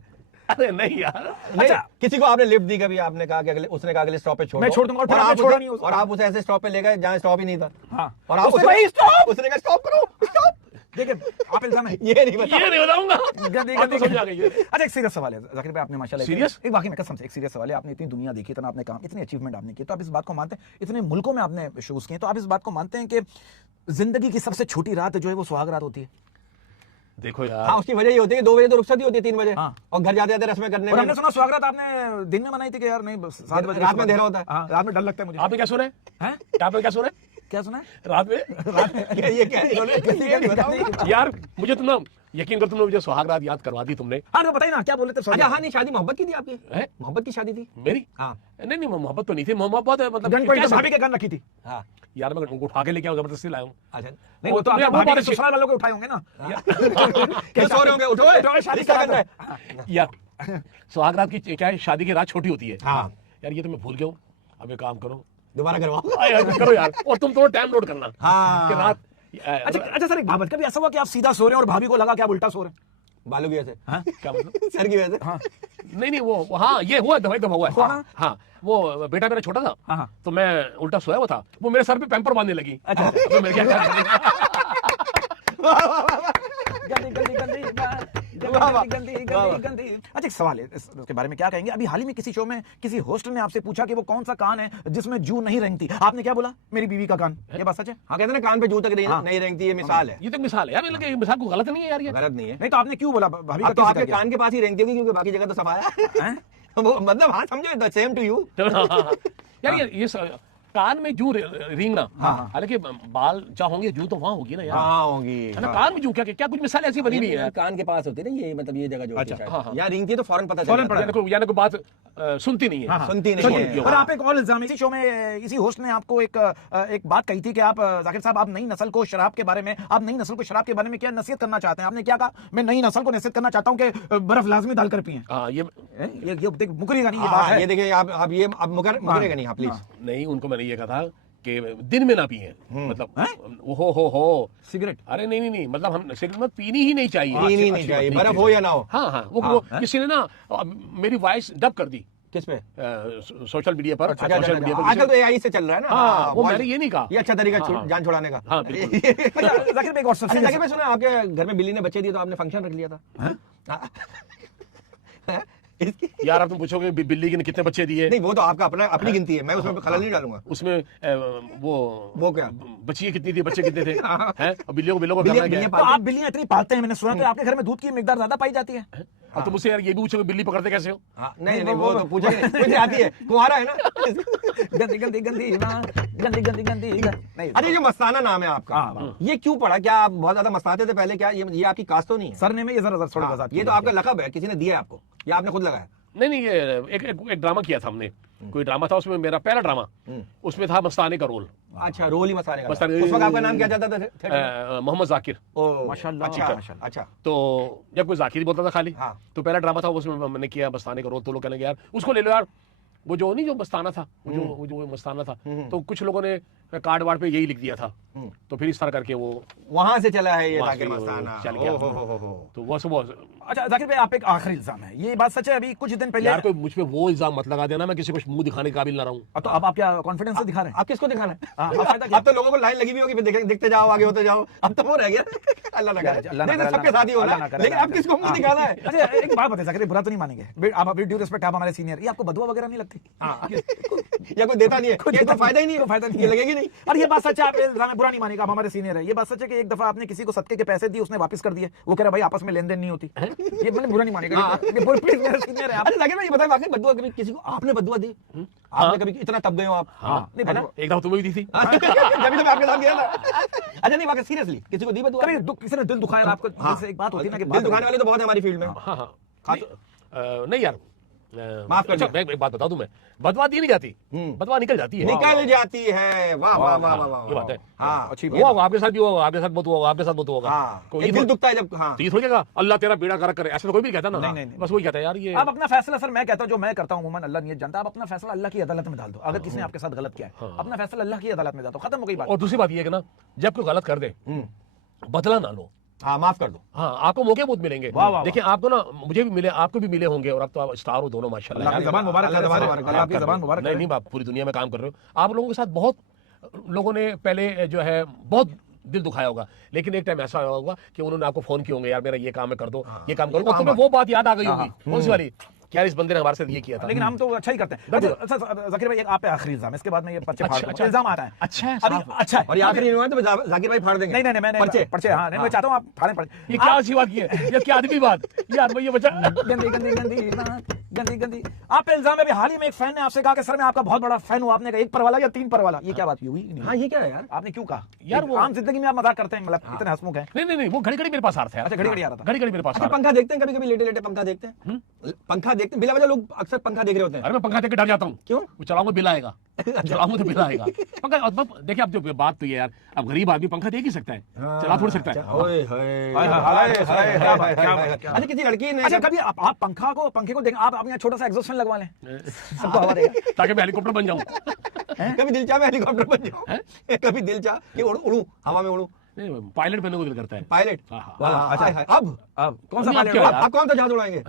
अरे नहीं यार, नहीं, किसी को आपने लिफ्ट दी कभी, आपने कहा कि उसने कहा अगले स्टॉप पे छोड़ मैं दो। छोड़ दूंगा, और फिर और आपने आप छोड़ा उसे- नहीं उसको। और आप उसे ऐसे स्टॉप पे ले गए जहाँ स्टॉप ही नहीं था। हाँ। और आप उसने भाई stop! उसने कहा स्टॉप करो, स्टॉप। देखिए आप इल्जाम है। ये नहीं बता। ये नहीं बताऊंगा। गंदी आप तो समझा गई है। अच्छा एक सीरियस सवाल है जाकिर भाई, आपने माशाल्लाह Serious? एक वाकई में कसम से एक सीरियस सवाल है, आपने इतनी दुनिया देखी, इतना आपने काम, इतनी अचीवमेंट आपने की, तो आप इस बात को मानते हैं, इतने मुल्कों में आपने शोज किए, तो आप इस बात को मानते हैं कि जिंदगी की सबसे छोटी रात जो है वो सुहाग रात होती है? देखो यार, हाँ, उसकी वजह ये होती है कि 2 बजे तो रुखसत ही होती है, 3 बजे। हाँ। और घर जाते जाते रस्में करने और में हमने सुना सुहाग रात आपने दिन में मनाई थी कि यार नहीं 7 बजे रात में अंधेरा होता है। हाँ, रात में डर लगता है मुझे। आपने क्या सुना है? हैं? आपने क्या सुना है? क्या सुना है? रात में? ये क्या है? ये नहीं बताऊंगा। यार मुझे तुम ना यकीन कर, तुमने मुझे सुहाग रात याद करवा दी तुमने। हाँ तो बताइए ना क्या बोले थे? अच्छा, हाँ, नहीं, शादी मोहब्बत की थी आपकी? हैं? मोहब्बत की शादी थी? मेरी? हाँ। नहीं नहीं, मोहब्बत तो नहीं थी, मोहब्बत मतलब गन पॉइंट कैसे? भाभी के गन रखी थी। हाँ। यार मैं उनको उठा के लेके आऊं, जबरदस्ती लाया हूं। अच्छा, नहीं वो तो तुमने आपने वो भाभी के बात- ससुराल वालों को उठाए होंगे ना। क्या सो रहे होंगे? उठो, शादी क्या करा करना दो। है? यार सुहाग रात की क्या है, शादी की रात छोटी होती है। हाँ। यार ये तो मैं भूल गया हूं। अब एक काम करो, दोबारा करवाओ। यार करो यार, और तुम थोड़ा टाइम नोट करना हाँ। कि रात। अच्छा सर एक बात, कभी ऐसा हुआ कि आप सीधा सो रहे हैं और भाभी को लगा कि आप उल्टा सो रहे हैं? बालू की वजह से, क्या मतलब? सर की वजह से। हाँ। नहीं वो हाँ, ये हुआ दवाई दफा हुआ हुआ है। ना? हाँ, वो बेटा मेरा छोटा था, हाँ। तो मैं उल्टा सोया हुआ था, वो मेरे सर पे पैम्पर बांधने लगी। अच्छा। तो मैं क्या गंदी गंदी गंदी गंदी गंदी गंदी। अच्छा एक सवाल है इसके बारे में क्या कहेंगे? अभी हाल ही में किसी शो में किसी होस्ट ने आपसे पूछा कि वो कौन सा कान है जिसमें जू नहीं रेंगती, आपने क्या बोला? मेरी बीवी का कान। ये बात सच है? हाँ, कहते हैं ना कान पे जू तक हाँ। नहीं रेंगती, ये मिसाल है। ये तो मिसाल है यार, ये मिसाल को गलत नहीं है यार ये। गलत नहीं है। नहीं तो आपने क्यों बोला भाभी का? अब तो आपके कान के पास ही रेंगती होगी क्योंकि बाकी जगह तो सफाया हैं? वो मतलब, हाँ, समझो, द सेम टू यू। यार ये कान में जू रेंगना, हालांकि बाल जहाँ होंगे जू तो वहां होगी ना यार। हाँ, होगी। है ना, कान में जू क्या कुछ मिसाल ऐसी बनी नहीं है। कान के पास होती है ना, ये मतलब ये जगह जो होती है शायद। हाँ, हाँ। यहाँ रेंगती है तो फौरन पता फौरन चल पता जाता है। यानी कोई बात सुनती नहीं है। सुनती नहीं है। और आप एक और इल्जाम, इसी शो में इसी होस्ट ने आपको एक बात कही थी कि आप जाकिर साहब, आप नई नस्ल को शराब के बारे में, आप नई नस्ल को शराब के बारे में क्या नसीहत करना चाहते हैं? आपने क्या कहा? मैं नई नस्ल को नसीहत करना चाहता हूं कि बर्फ लाजमी डालकर पिएं। हाँ, ये ये देख मुकरेगा नहीं, ये बात हाँ, है। ये देखिए, आप ये अब मुकरेगा नहीं, हाँ, प्लीज। नहीं, उनको मैंने ये कहा था कि दिन में ना पिए, मतलब हो सिगरेट? अरे नहीं, मतलब हम सिगरेट मत पीनी ही नहीं चाहिए। पीनी नहीं चाहिए, बर्फ हो या ना हो। हाँ, वो किसी ने ना मेरी वॉइस डब कर दी किस पे? सोशल मीडिया पर। अच्छा, सोशल मीडिया पर आजकल तो एआई से चल रहा है ना। हाँ, वो बहुत- मैंने ये नहीं कहा। ये अच्छा तरीका है हाँ, जान छुड़ाने का। हाँ, बिल्कुल। अच्छा, जाकिर भाई एक और अच्छा, सबसे जाकिर भाई, सुना आपके घर में बिल्ली ने बच्चे दिए तो आपने फंक्शन रख लिया था? हाँ। यार अब तुम पूछोगे बिल्ली के कितने बच्चे दिए? नहीं, वो तो आपका अपनी गिनती है, मैं उसमें खलल नहीं डालूंगा। उसमें वो क्या? बच्चियां कितनी थी, बच्चे कितने थे? हैं? और बिल्लियों को करना बिल्लियां क्या है? तो आप बिल्लियां इतनी पालते हैं, मैंने सुना तो आपके घर में दूध की मिकदार ज्यादा पाई जाती है। और तुम मुझसे यार ये भी पूछोगे बिल्ली पकड़ते कैसे हो? हाँ, नहीं, वो तो पूछेंगे, मुझे आती है, कुंवारा है ना। गंदी गंदी गंदी गंदी गंदी गंदी नहीं। अरे ये मस्ताना नाम है आपका, ये क्यों पड़ा? क्या आप बहुत ज्यादा मस्ताते थे पहले? क्या ये आपकी कास्ट तो नहीं है? सरने में ये जरा थोड़ा हाँ, वजाहत ये तो आपका लकब है, किसी ने दिया है आपको या आपने खुद लगाया? नहीं ये एक ड्रामा किया था हमने, कोई ड्रामा था, उसमें मेरा पहला ड्रामा, उसमें था मस्ताने का रोल। अच्छा, रोल ही मस्ताने का। मस्ताने- उस वक्त आपका नाम क्या जाता था थिएटर में? मोहम्मद जाकिर। ओह, माशाल्लाह, अच्छा माशाल्लाह। अच्छा। तो जब कोई जाकिर ही बोलता था खाली, हाँ। तो पहला ड्रामा था उसमें मैंने किया मस्ताने का रोल। तो लोग कहने लगे यार उसको ले लो यार, वो जो नहीं जो मस्ताना था, वो जो मस्ताना था, तो कुछ लोगों ने कार्ड वार्ड पे यही लिख दिया था। तो फिर इस तरह करके वो वहां से चला है ये वहाँ जाकिर से वो मस्ताना। चल गया। हो। तो वो सुबह अच्छा जाकिर भाई, आप एक आखिरी इल्जाम है, ये बात सच है? अभी कुछ दिन पहले यार कोई मुझ पे वो इल्जाम मत लगा देना, मैं किसी को मुंह दिखाने के काबिल ना रहूं। तो अब आप क्या कॉन्फिडेंस से दिखा रहे हैं? आप किसको दिखाना है? हाँ, अब फायदा क्या? अब तो लोगों को लाइन लगी हुई होगी, फिर देखते जाओ, आगे होते जाओ। अब तो वो रह गया। अल्लाह ना करे, अल्लाह ना नहीं करे, तो सबके साथ ही होना अल्लाह ना है, करे, लेकिन अब किसको मुंह दिखाना है? अच्छा एक बात बताइए जाकिर, बुरा तो नहीं मानेंगे, आप विद ड्यू रिस्पेक्ट, आप हमारे सीनियर, ये आपको बदुआ वगैरह नहीं लगती? या कोई देता नहीं है, ये तो फायदा ही नहीं है, फायदा नहीं ये लगेगी नहीं। और ये बात सच है, आप इल्जाम बुरा नहीं मानेगा, आप हमारे सीनियर है, ये बात सच है कि एक दफा आपने किसी को सदके के पैसे दिए, उसने वापस कर दिए, वो कह रहा भाई आपस में लेन देन नहीं होती, ये मैंने बुरा नहीं मानेगा, प्लीज मेरे सीनियर है आप। अरे जाकिर भाई, ये बताइए, वाकई बद्दुआ कभी किसी को आपने बद्दुआ दी? आपने कभी इतना तब गए हो आप? हाँ, नहीं है ना? बदुआ- एक दफा तुम्हें भी दी थी। जब भी आपके साथ गया ना। अच्छा नहीं, वाकई सीरियसली किसी को दी बद्दुआ? कभी किसी ने दिल दुखाया आपको? जैसे एक बात होती है ना कि दिल दुखाने वाले तो बहुत है हमारी फील्ड में। हाँ हाँ नहीं, नहीं यार, माफ कर अच्छा, दीजिए। मैं एक बात बता दूं, मैं बदवा दी नहीं जाती, बदवा निकल जाती है। निकल जाती है। वाह वाह वाह वाह वाह, ये बात है। हाँ अच्छी हुआ होगा आपके साथ भी होगा, आपके साथ बहुत हुआ, आपके साथ बहुत होगा। हाँ, कोई एक ये दिल थोड़ी- दुखता है जब। हाँ तो ये थोड़ी कहेगा अल्लाह तेरा बेड़ा गर्क करे, ऐसा तो कोई भी कहता ना। नहीं। बस वही कहता है यार ये। आप अपना फैसला, सर मैं कहता हूं जो मैं करता हूं उमूमन, अल्लाह नियत जानता है, आप अपना फैसला अल्लाह की अदालत में डाल दो। अगर किसी ने आपके साथ गलत किया है, अपना फैसला अल्लाह की अदालत में डाल दो, खत्म हो गई बात। और दूसरी बात ये है कि ना, जब कोई गलत कर दे बदला ना लो। हाँ, माफ कर दो। हाँ, आपको मौके बहुत मिलेंगे। वाह, वाह, देखिए आपको ना, मुझे भी मिले, आपको भी मिले होंगे, और अब तो आप स्टार हो दोनों माशाल्लाह। अल्लाह की ज़बान मुबारक करे, अल्लाह मुबारक करे, अल्लाह की ज़बान मुबारक नहीं करे। नहीं, आप पूरी दुनिया में काम कर रहे हो। आप लोगों के साथ बहुत लोगों ने पहले जो है बहुत दिल दुखाया होगा, लेकिन एक टाइम ऐसा होगा कि उन्होंने आपको फोन किया होंगे, यार मेरा ये काम है कर दो, ये काम करो, और तुम्हें वो बात याद आ गई होगी। कौन सी वाली? क्या इस बंदे ने हमारे साथ ये किया था? लेकिन हम तो अच्छा ही करते हैं। अच्छा जाकिर भाई, एक आप पे आखिरी इल्जाम है, इसके बाद में ये पर्चे फाड़ दूंगा। इल्जाम आ रहा है। अच्छा है, अभी साफ है। अच्छा है। और ये आखिरी नहीं हुआ तो जाकिर भाई फाड़ देंगे। नहीं मैंने पर्चे हाँ नहीं, मैं चाहता हूँ आप फाड़ें पर्चे। ये क्या अच्छी बात की है, ये क्या आदमी बात यार भाई, ये बच्चा गंदी गंदी गंदी गंदी गंदी आप पे इल्जाम है। अभी हाल ही में एक फैन ने आपसे कहा कि सर मैं आपका बहुत बड़ा फैन हूँ, आपने कहा 1 पर वाला या 3 पर वाला, ये क्या बात हुई? हाँ, ये क्या है यार? आपने क्यों कहा? यार वो- आम जिंदगी में आप मजाक करते हैं, मतलब इतने हंसमुख हैं। नहीं, वो घड़ी घड़ी मेरे पास आ रहा था। अच्छा, घड़ी-घड़ी आ रहा था। घड़ी घड़ी मेरे पास आ अच्छा, रहा था। पंखा देखते हैं कभी कभी, लेटे लेटे पंखा देखते हैं? पंखा देखते हैं बिला वजह, लोग अक्सर पंखा देख रहे होते हैं। अरे मैं पंखा देख के डर जाता हूँ। क्यों? वो चलाऊंगा बिल आएगा, चलाऊंगा तो बिल आएगा। पंखा देखिए, अब जो बात तो ये यार, अब गरीब आदमी पंखा देख ही सकता है, चला थोड़ी सकता है। ओए हाय, हाय हाय, हाय क्या बात, क्या बात, हाय। क्या अच्छा, किसी लड़की ने अच्छा कभी आप पंखे को देखें, आप अपने छोटा सा एग्जॉस्ट फैन लगवा लें, सबको हवा देगा। ताकि मैं हेलीकॉप्टर बन जाऊं। कभी दिल चाह मैं हेलीकॉप्टर बन जाऊं, कभी दिल चाह कि उड़ूं, हवा में उड़ूं, नहीं, पायलट बनने को दिल करता है। पायलट। हाँ, हाँ। वाह, हाय, हाय। अब कौन सा अभी आप पायलट? क्या आप- यार? आप कौन सा जहाज उड़ाएंगे?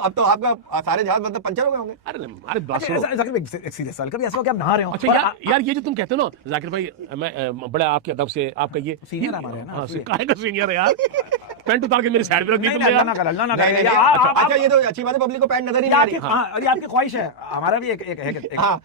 अब तो आपका सारे जहाज मतलब पंचर हो गए होंगे। अरे बात अच्छा, सुनो। जाकिर भाई, एक सीरियस सवाल, कभी ऐसा हो कि आप नहा रहे हो अच्छा यार ये जो तुम कहते हो ना जाकिर भाई, मैं बड़ा आपके अदब से आपका ये सीनियर हमारे हैं ना, हाँ, इसलिए। काहे का सीनियर है यार? पैंट उतार के मेरी साइड पे रख दी नहीं, तुमने अल्लाह ना यार। करे, अल्लाह ना नहीं, करे। नहीं, आप- आप- अच्छा, ये तो अच्छी बात है, पब्लिक को पैंट नजर ही ये नहीं आ आपकी रही। हाँ, ये आपकी ख्वाहिश है, हमारा भी एक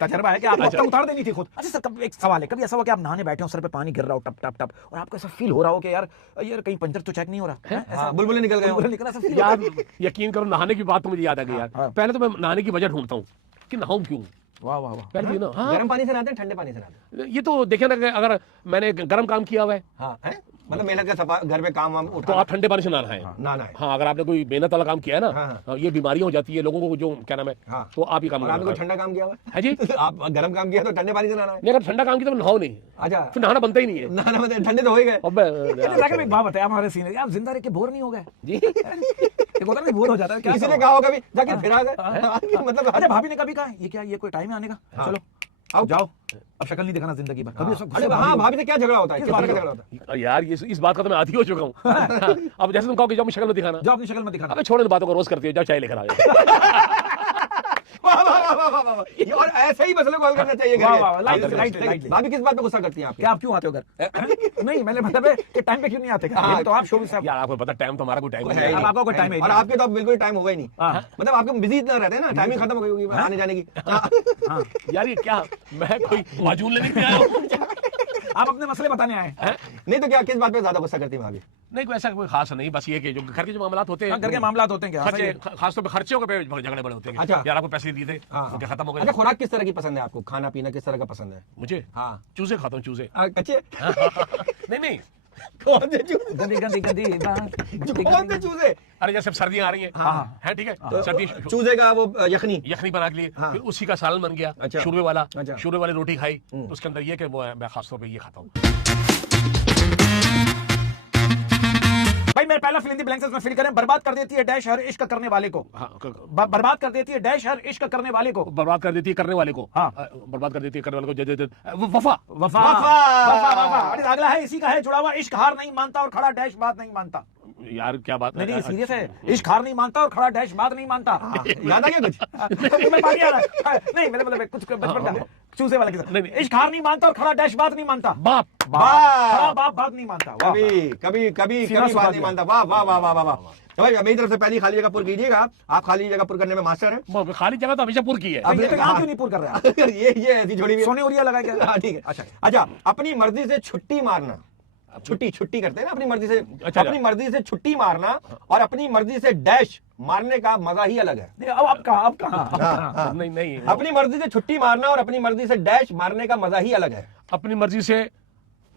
तजर्बा है कि आपको अपना उतार देनी थी खुद। अच्छा सर, कभी एक सवाल है, कभी ऐसा हो कि आप नहाने बैठे हो, सर पे पानी गिर रहा हो टप टप टप, और आपको ऐसा फील हो रहा हो कि यार कहीं पंचर तो चेक नहीं हो रहा है? हाँ, बुलबुलें निकल गए हों। बुलबुलें निकल, ऐसा feel यार होता है? यकीन करो, नहाने की बात तो मुझे याद आ गई यार। पहले तो मैं नहाने की वजह ढूंढता हूँ कि नहाऊं क्यों। वाह वाह वाह। पहले तो ना, हाँ, गर्म पानी से नहाते हैं, ठंडे पानी से नहाते हैं? ये तो देखिए ना कि अगर मैंने गर्म काम किया हुआ है हाँ, है? मतलब मेहनत का सफा घर में काम वाम तो उठा आप ठंडे पानी से नहाना है। ना है। हाँ, अगर आपने कोई मेहनत वाला काम किया है ना, हाँ। हाँ, ये बीमारियां हो जाती है लोगों को, जो क्या नाम है, हाँ। तो आप ही काम और आपने कोई करना ठंडा काम किया हुआ है जी। आप गर्म काम किया तो ठंडे पानी से नहाना है? नहीं, अगर ठंडा काम किया तो नहाओ नहीं, अच्छा, फिर नहाना बनता ही नहीं है। नहाना मतलब ठंडे तो हो ही गए। अब अच्छा, जाकिर भाई, एक बात बताइए, आप हमारे सीनियर, आप जिंदा रह के बोर नहीं हो गए? जी, एक होता है ना, बोर हो जाता है, क्या किसी ने कहो? कहा होगा भी जाके फिर आ गए मतलब। अच्छा, भाभी ने कभी कहा ये क्या, ये कोई टाइम है आने का? चलो आओ। जाओ, अब शक्ल नहीं दिखाना जिंदगी भर। कभी ऐसा अरे गुस्सा हाँ, भाभी से क्या झगड़ा होता है? किस तरह का झगड़ा होता है? यार ये इस बात का तो मैं आदी हो चुका हूँ। अब जैसे तुम कहो कि जाओ शक्ल मत दिखाना, जाओ, अपनी शक्ल मत दिखाना। अबे छोड़ो इन बातों को, रोज करती है, जाओ चाय लेकर आ जाओ। वाह, वाह, वाह, वाह, वाह, वाह। ये और ऐसे ही मसले को हल करना चाहिए घर वाह, में। वाह, लाइट, हाँ, लाइट, लेकिन लाइट। भाभी किस बात पे गुस्सा करती हैं आपके? क्या आप क्यों आते हो घर? नहीं, मैंने मतलब है कि टाइम पे क्यों नहीं आते घर? ये तो आप शो से यार आपको पता टाइम तो हमारा कोई टाइम है नहीं ही है। नहीं। आपका कोई टाइम है ही और नहीं। आपके तो अब बिल्कुल टाइम होगा ही नहीं। हाँ। मतलब आपके बिजी इतना रहते हैं ना, टाइमिंग खत्म हो गई होगी आने जाने की। हाँ, यार ये क्या, मैं कोई माजून लेने के लिए आया हूँ? आप अपने मसले बताने आए हैं। नहीं तो क्या, किस बात पे ज्यादा गुस्सा करती है भाभी? नहीं कोई ऐसा कोई खास नहीं, बस ये कि जो घर के जो मामलात होते हाँ, घर के हैं, मामलात होते हैं क्या? खर्चे, खासतौर पे खर्चों के पे झगड़े बड़े होते हैं। अच्छा। यार आपको पैसे दिए थे, हाँ, उनके खत्म हो अच्छा, गए। खुराक किस तरह की पसंद है आपको? खाना पीना किस तरह का पसंद है? मुझे हाँ, चूजे खाता हूँ, चूजे। अच्छे। नहीं नहीं, कौन से चूजे? गंदी गंदी गंदी बात, गंदी कौन से गंदी- चूजे? अरे जैसे सर्दियां आ रही हैं, हाँ। है ठीक है, सर्दी चूजे का वो यखनी। यखनी बना के लिए, हाँ। फिर उसी का सालन बन गया, अच्छा। शूरबे वाला, अच्छा। शूरबे वाली रोटी खाई, तो उसके अंदर ये कि वो मैं खासतौर पे ये खाता हूँ। भाई मेरा पहला फिल इन द ब्लैंक्स इसमें फिल करें। बर्बाद कर देती है डैश हर इश्क करने वाले को। हाँ, बर्बाद कर देती है डैश हर इश्क करने वाले को। बर्बाद कर देती है करने वाले को। हाँ। बर्बाद कर देती है करने वाले को। वफा। वफा वफा वफा। अरे अगला है इसी का है जुड़ा हुआ, इश्क हार नहीं मानता और खड़ा डैश बात नहीं मानता। यार क्या बात है? नहीं सीरियस है, इश्क हार नहीं मानता और खड़ा डैश बात नहीं मानता। याद आ गया कुछ? तुम्हें पानी आ रहा है? नहीं मेरे मतलब कुछ बचपन का चूसे वाला किस्सा। नहीं, नहीं। इश्क हार नहीं मानता और खड़ा डैश बात नहीं मानता। बाप। खड़ा बाप बात नहीं मानता। वाह। कभी कभी कभी सीना कभी सुखा बात नहीं दिया। मानता। वाह वाह वाह वाह वाह वाह। तो भाई मेरी तरफ से पहली खाली जगह पूरी कीजिएगा। आप खाली जगह पूरी करने में मास्टर हैं। खाली जगह तो हमेशा पूरी की है। अब ये तक आप क्यों नहीं पूरा कर रहे हैं? ये ऐसी छोड़ी हुई है। सोने उरिया लगा क्या? हाँ, ठीक है। अच्छा अपनी मर्जी से छुट्टी मारना, छुट्टी करते हैं ना अपनी मर्जी से। अच्छा। अपनी मर्जी से छुट्टी मारना और अपनी मर्जी से डैश मारने का मजा ही अलग है। नहीं, अब कहाँ नहीं नहीं, अपनी मर्जी से छुट्टी मारना और अपनी मर्जी से डैश मारने का मजा ही अलग है। अपनी मर्जी से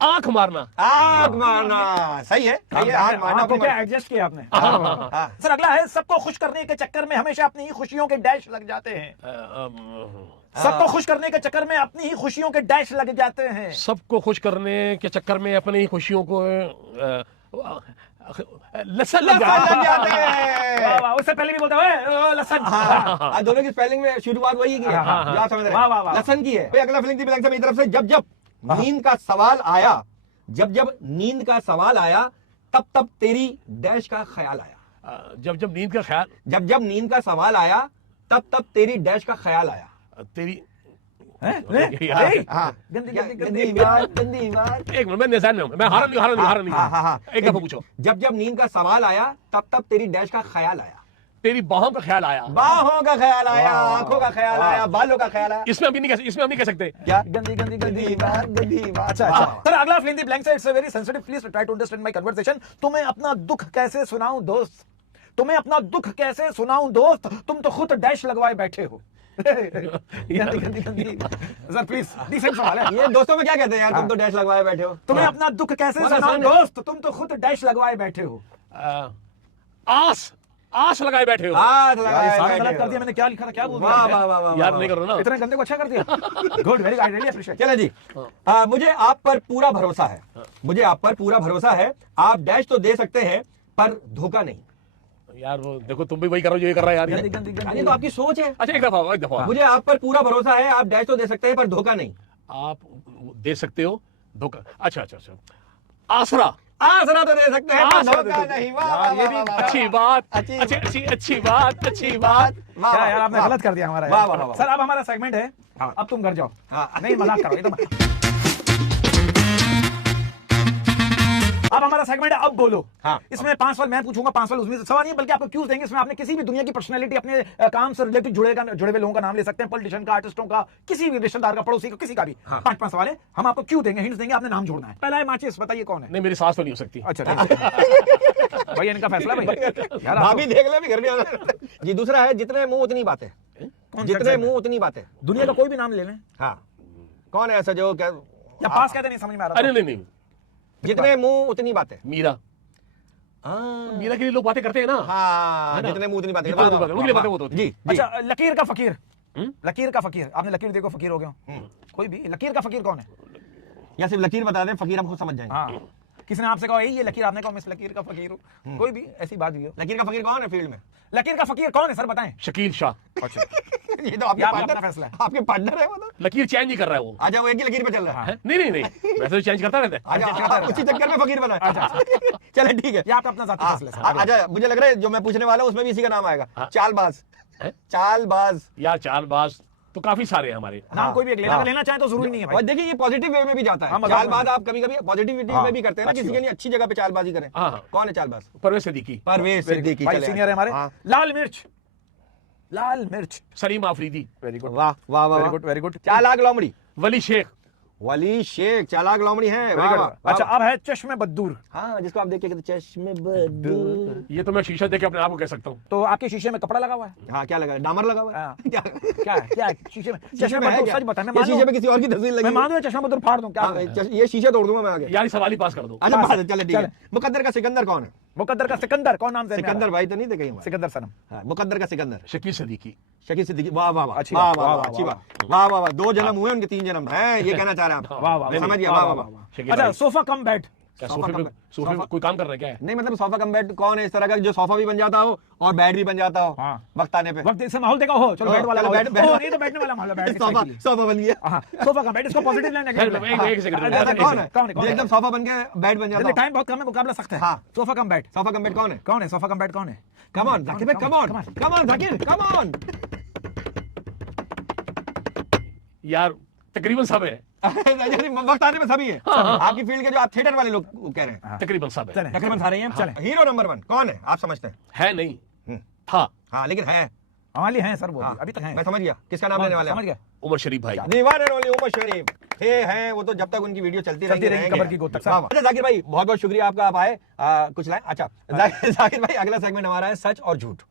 आंख मारना। आग मारना सही है, सही है। आग मारना आपको अपनी क्या मर्जी। एडजस्ट किया आपने? हाँ। सर अगला है, सबको खुश करने के चक्कर में हमेशा अपनी ही खुशियों के डैश लग जाते हैं। सबको खुश करने के चक्कर में अपनी ही खुशियों के डैश लग जाते हैं। सबको खुश करने के चक्कर में अपनी ही खुशियों को लसन लग लग जाते वाह, हैं। वाह, उससे पहले भी बोलता है लसन। हाँ, दोनों की स्पेलिंग में शुरुआत वही की है। आप समझ रहे वाह, वाह, वाह। हैं? लसन की है। भाई अगला फिलिंग थी ब्लैंक से मेरी तरफ से। जब जब नींद का सवाल आया, जब जब नींद का सवाल आया, तब तब तेरी डैश का ख्याल आया। जब जब नींद का ख्याल, जब जब नींद का सवाल आया, तब तब तेरी डैश का ख्याल आया। तेरी गंदी गंदी गंदी बात, गंदी बात। एक मिनट, मैं निशान में हूं, मैं हारा नहीं हाँ। एक दफा पूछो। जब जब नींद का सवाल आया, तब तब तेरी डैश का ख्याल आया। तेरी बाहों का ख्याल आया। बाहों का ख्याल आया, आंखों का ख्याल आया, बालों का ख्याल आया। इसमें हम नहीं कह सकते। क्या? गंदी गंदी गंदी बात, गंदी बात। अच्छा सर अगला fill in the blanks it's a very sensitive, please try to understand my conversation. तुम्हें अपना दुख कैसे सुनाऊं दोस्त, तुम्हें अपना दुख कैसे सुनाऊं दोस्त, तुम तो खुद डैश लगवाए बैठे हो। गंदी गंदी गंदी। सर प्लीज डिसेंट सवाल है ये दोस्तों में क्या कहते हैं यार? तुम तो डैश लगवाए बैठे हो। तुम्हें अपना दुख कैसे वाला सुनाऊं सन है। दोस्त, तुम तो खुद डैश लगवाए बैठे हो। आस लगाए बैठे हो। हाथ यार, लगाए ये सारा बैठे गलत कर हो। दिया मैंने, क्या लिखा था क्या बोल वाह दिया? वाह वाह वाह याद वाह। नहीं करो ना। इतने गंदे को अच्छा कर दिया। Good very I really appreciate. चलो जी। मुझे आप पर पूरा भरोसा है, मुझे आप पर पूरा भरोसा है। आप डैश तो दे सकते हैं पर धोखा नहीं। यार वो देखो, तुम भी वही करो जो ये कर रहा है यार। गंदी गंदी ये गंदी। तो आपकी सोच है। अच्छा एक दफा मुझे आप पर पूरा भरोसा है। आप डैश तो दे सकते हैं पर धोखा नहीं। आप दे सकते हो धोखा। अच्छा आसरा। आसरा तो दे सकते हैं पर आसरा धोखा दे नहीं। वाह यार, वाह ये भी वाह, वाह, अच्छी वाह। बात, अच्छी अच्छी बात। वाह, क्या यार वाह, आपने वाह। गलत कर दिया हमारा वाह, यार। वाह, वाह, वाह। सर अब हमारा सेगमेंट है, हाँ। अब तुम घर जाओ। हाँ। नहीं मजाक करो, ये तो अब हमारा सेगमेंट है अब बोलो। हाँ। इसमें 5 सवाल मैं पूछूंगा, 5 सवाल उसमें से। सवाल नहीं बल्कि आपको क्यूज देंगे। इसमें आपने किसी भी दुनिया की पर्सनैलिटी, अपने काम से रिलेटेड जुड़े हुए लोगों का नाम ले सकते हैं, पॉलिटिशियन का, आर्टिस्टों का, किसी भी रिश्तेदार का, पड़ोसी का, किसी का भी। 5 सवाल है, हम आपको क्यों देंगे, हिंट्स देंगे, आपने नाम जोड़ना है। पहला है माचिस, बताइए कौन है? नहीं मेरी सास तो नहीं हो सकती। अच्छा ठीक। भैया इनका फैसला भाई यार आप भाभी देख ले भी घर में आना। जी दूसरा है जितने मुंह उतनी बातें। जितने मुंह उतनी बातें। दुनिया का कोई भी नाम ले लें, हाँ कौन है ऐसा जो क्या? या पास कहते नहीं समझ में आ रहा। अरे नहीं जितने मुंह उतनी बातें। मीरा मीरा के लिए लोग बातें करते हैं ना। हाँ है ना? जितने मुंह उतनी बातें। जितने मुंह उतनी बातें, उनके लिए बातें बहुत होती जी हैं। जी। अच्छा लकीर का फकीर, लकीर का फकीर, आपने लकीर देखो फकीर हो गया। कोई भी लकीर का फकीर कौन है? या सिर्फ लकीर बता दें, फकीर हम खुद समझ जाएंगे। हाँ किसने आपसे कहा ये लकीर, आपने कहा मैं इस लकीर का फकीर हूँ। कोई भी ऐसी बात भी हो। लकीर का फकीर कौन है फील्ड में? लकीर का फकीर कौन है सर बताएं। शकील शाह। अच्छा ये तो आपके ये आपका पार्टनर फैसला है। आपके पार्टनर है वो तो। लकीर चेंज नहीं कर रहा है वो। आजा वो एक ही लकीर पे चल रहा है। है? नहीं वैसे तो चेंज करता रहता है। आजा उसी चक्कर में फकीर बना है। चले ठीक है। ये आपका अपना जाती फैसला है सर। आजा मुझे लग रहा है जो मैं पूछने वाला हूँ उसमें भी इसी का नाम आएगा। चालबाज। है? चालबाज। यार चालबाज तो काफी सारे हैं हमारे। नाम कोई भी एक लेना, अगर लेना चाहें तो जरूरी नहीं है और भाई। देखिए ये पॉजिटिव वे में भी जाता हाँ, है। मजाक चालबाज में। आप कभी कभी पॉजिटिविटी हाँ, में भी करते हैं ना, अच्छी किसी के लिए अच्छी जगह पे चालबाजी करें। हाँ। कौन है चालबाज? परवेज सिद्दीकी, परवेज सिद्दीकी। भाई चले सीनियर है हमारे। हाँ। लाल मिर्च, लाल मिर्च। सलीम आफरीदी, वेरी गुड, वाह वाह वाह वेरी गुड, वेरी गुड। चालाक लोमड़ी। वली शेख। वली शेख चालाक लोमड़ी है। Very वाह, good. वाह, वाह, अच्छा वाह। अब है चश्मे बद्दूर। हाँ, जिसको आप देख के कहते चश्मे बदूर। ये तो मैं शीशा देख के अपने आप को कह सकता हूँ। तो आपके शीशे में कपड़ा लगा हुआ है? हाँ, क्या लगा है? डामर लगा हुआ है? हाँ। क्या क्या है शीशे में? शीशे चश्मे में है बद्दूर क्या? सच बता, मैं ये शीशे मानूं पे किसी और की तस्वीर लगी मैं है। मानूं चश्मा बद्दूर फाड़ दूं क्या? हाँ, ये शीशे तोड़ दूंगा मैं आगे। यार सवाल ही पास कर दो। अच्छा, पास बात है, है, चले ठीक चले। है। मुकद्दर का सिकंदर कौन है? मुकद्दर का सिकंदर कौन नाम से? सिकंदर भाई तो नहीं थे कहीं हमारे? सिकंदर सनम। हाँ, मुकद्दर का सिकंदर शकील सदीकी। शकील सिद्दीकी। वाह वाह वाह, अच्छी वाह बात, वाह वाह, वाह, वाह, अच्छी वाह, बात। वाह वाह वाह, 2 जन्म हुए उनके 3 जन्म हैं, ये कहना चाह रहे हैं आप? वाह वाह, समझ गया। वाह वाह वाह। शकील अच्छा भाई, सोफा कम बेड। क्या सोफा सोफे कम- पे सोफे पे कोई काम कर रहा है क्या है? नहीं, मतलब सोफा कम बेड कौन है इस तरह का जो सोफा भी बन जाता हो और बेड भी बन जाता हो हाँ। वक्त आने पे? वक्त से माहौल देखा हो, चलो बेड वाला चलो, माहौल। बैठ- ओह, नहीं तो बैठने वाला माहौल है, बैठ के सोफा चाहिए। सोफा बन गया। हाँ, सोफा कम बेड, इसको पॉजिटिव लेना खैर, एक सेकंड, ऐसा एक कौन है कौन है? जो एकदम सोफा बन के बेड बन जाता हो? टाइम बहुत कम है, मुकाबला सख्त है। हाँ। Sofa cum bed sofa cum bed कौन है? कौन है? सोफा कम बेड कौन है? कम ऑन जाकिर भाई, come on, come on Zakir, come on. यार तकरीबन सब है। वक्त आने पे सभी है। आपकी फील्ड के जो आप थिएटर वाले लोग कह रहे हैं तकरीबन सब है। चले। तकरीबन सारे ही हैं। चलें। हीरो नंबर 1 कौन है आप समझते हैं? है नहीं हम्म। था हाँ, लेकिन है। हमारे लिए हैं सर, वो हाँ, अभी तक हैं। मैं समझ गया किसका नाम लेने वाले हैं समझ गया। उमर शरीफ भाई। दीवान एंड ओनली उमर शरीफ थे हैं वो तो जब तक उनकी वीडियो चलती चलती रहेगी रहेगी, कबर की गोद तक। वाह, वाह। अच्छा जाकिर भाई, बहुत बहुत शुक्रिया आपका, आप आए। कुछ लाए? अच्छा जाकिर भाई, अगला सेगमेंट हमारा है सच और झूठ।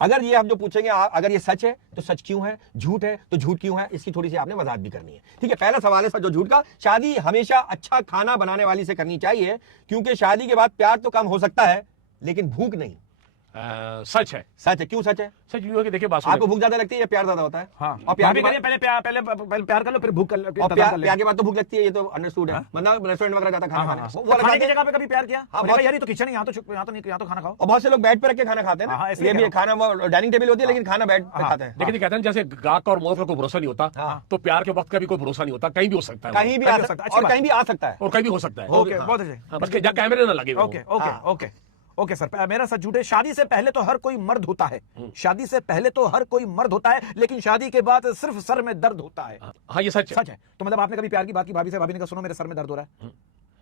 अगर ये आप जो पूछेंगे अगर ये सच है तो सच क्यों है, झूठ है तो झूठ क्यों है, इसकी थोड़ी सी आपने वजाहत भी करनी है। ठीक है, पहला सवाल है सच और झूठ का। शादी हमेशा अच्छा खाना बनाने वाली से करनी चाहिए, क्योंकि शादी के बाद प्यार तो कम हो सकता है लेकिन भूख नहीं। सच है। सच है। क्यों सच है? सच यूं है कि देखिए बात आपको सुनिए। भूख ज्यादा लगती है या प्यार ज्यादा होता है? हाँ, और प्यार के बाद पहले प्यार कर लो, फिर भूख कर लो, और प्यार के बाद तो भूख लगती है, ये तो अंडरस्टूड है। मतलब रेस्टोरेंट वगैरह जाता खाना खाने, वो अलग खाने बात की है। जगह पे कभी प्यार किया? हाँ, भाई यार ये तो किचन है, यहाँ तो खाना खाओ। और बहुत से लोग बेड पे रख के खाना खाते हैं हाँ, ना, इसलिए ये भी कह एक खाना, वो डाइनिंग टेबल होती है लेकिन खाना बेड पे खाते हैं। लेकिन ये कहते हैं जैसे गाक और मौत का कोई भरोसा नहीं होता, हाँ। तो प्यार के वक्त का भी कोई भरोसा नहीं होता, कहीं भी हो सकता है वो। कहीं भी कहीं आ हो सकता सकता है, है अच्छी और बात। कहीं भी आ सकता है। और कहीं भी हो सकता है। ओके, बहुत अच्छे। हाँ, बस जहाँ कैमरे ना लगे हुए हों। ओके ओके हाँ। ओके ओके सर, मेरा सच झूठ है। शादी से पहले तो हर कोई मर्द होता है, शादी से पहले तो हर कोई मर्द होता है, लेकिन शादी के बाद सिर्फ सर में दर्द होता है। हाँ ये सच है। सच है। तो मतलब आपने कभी प्यार की बात की भाभी से, भाभी ने कहा सुनो मेरे सर में दर्द हो रहा है,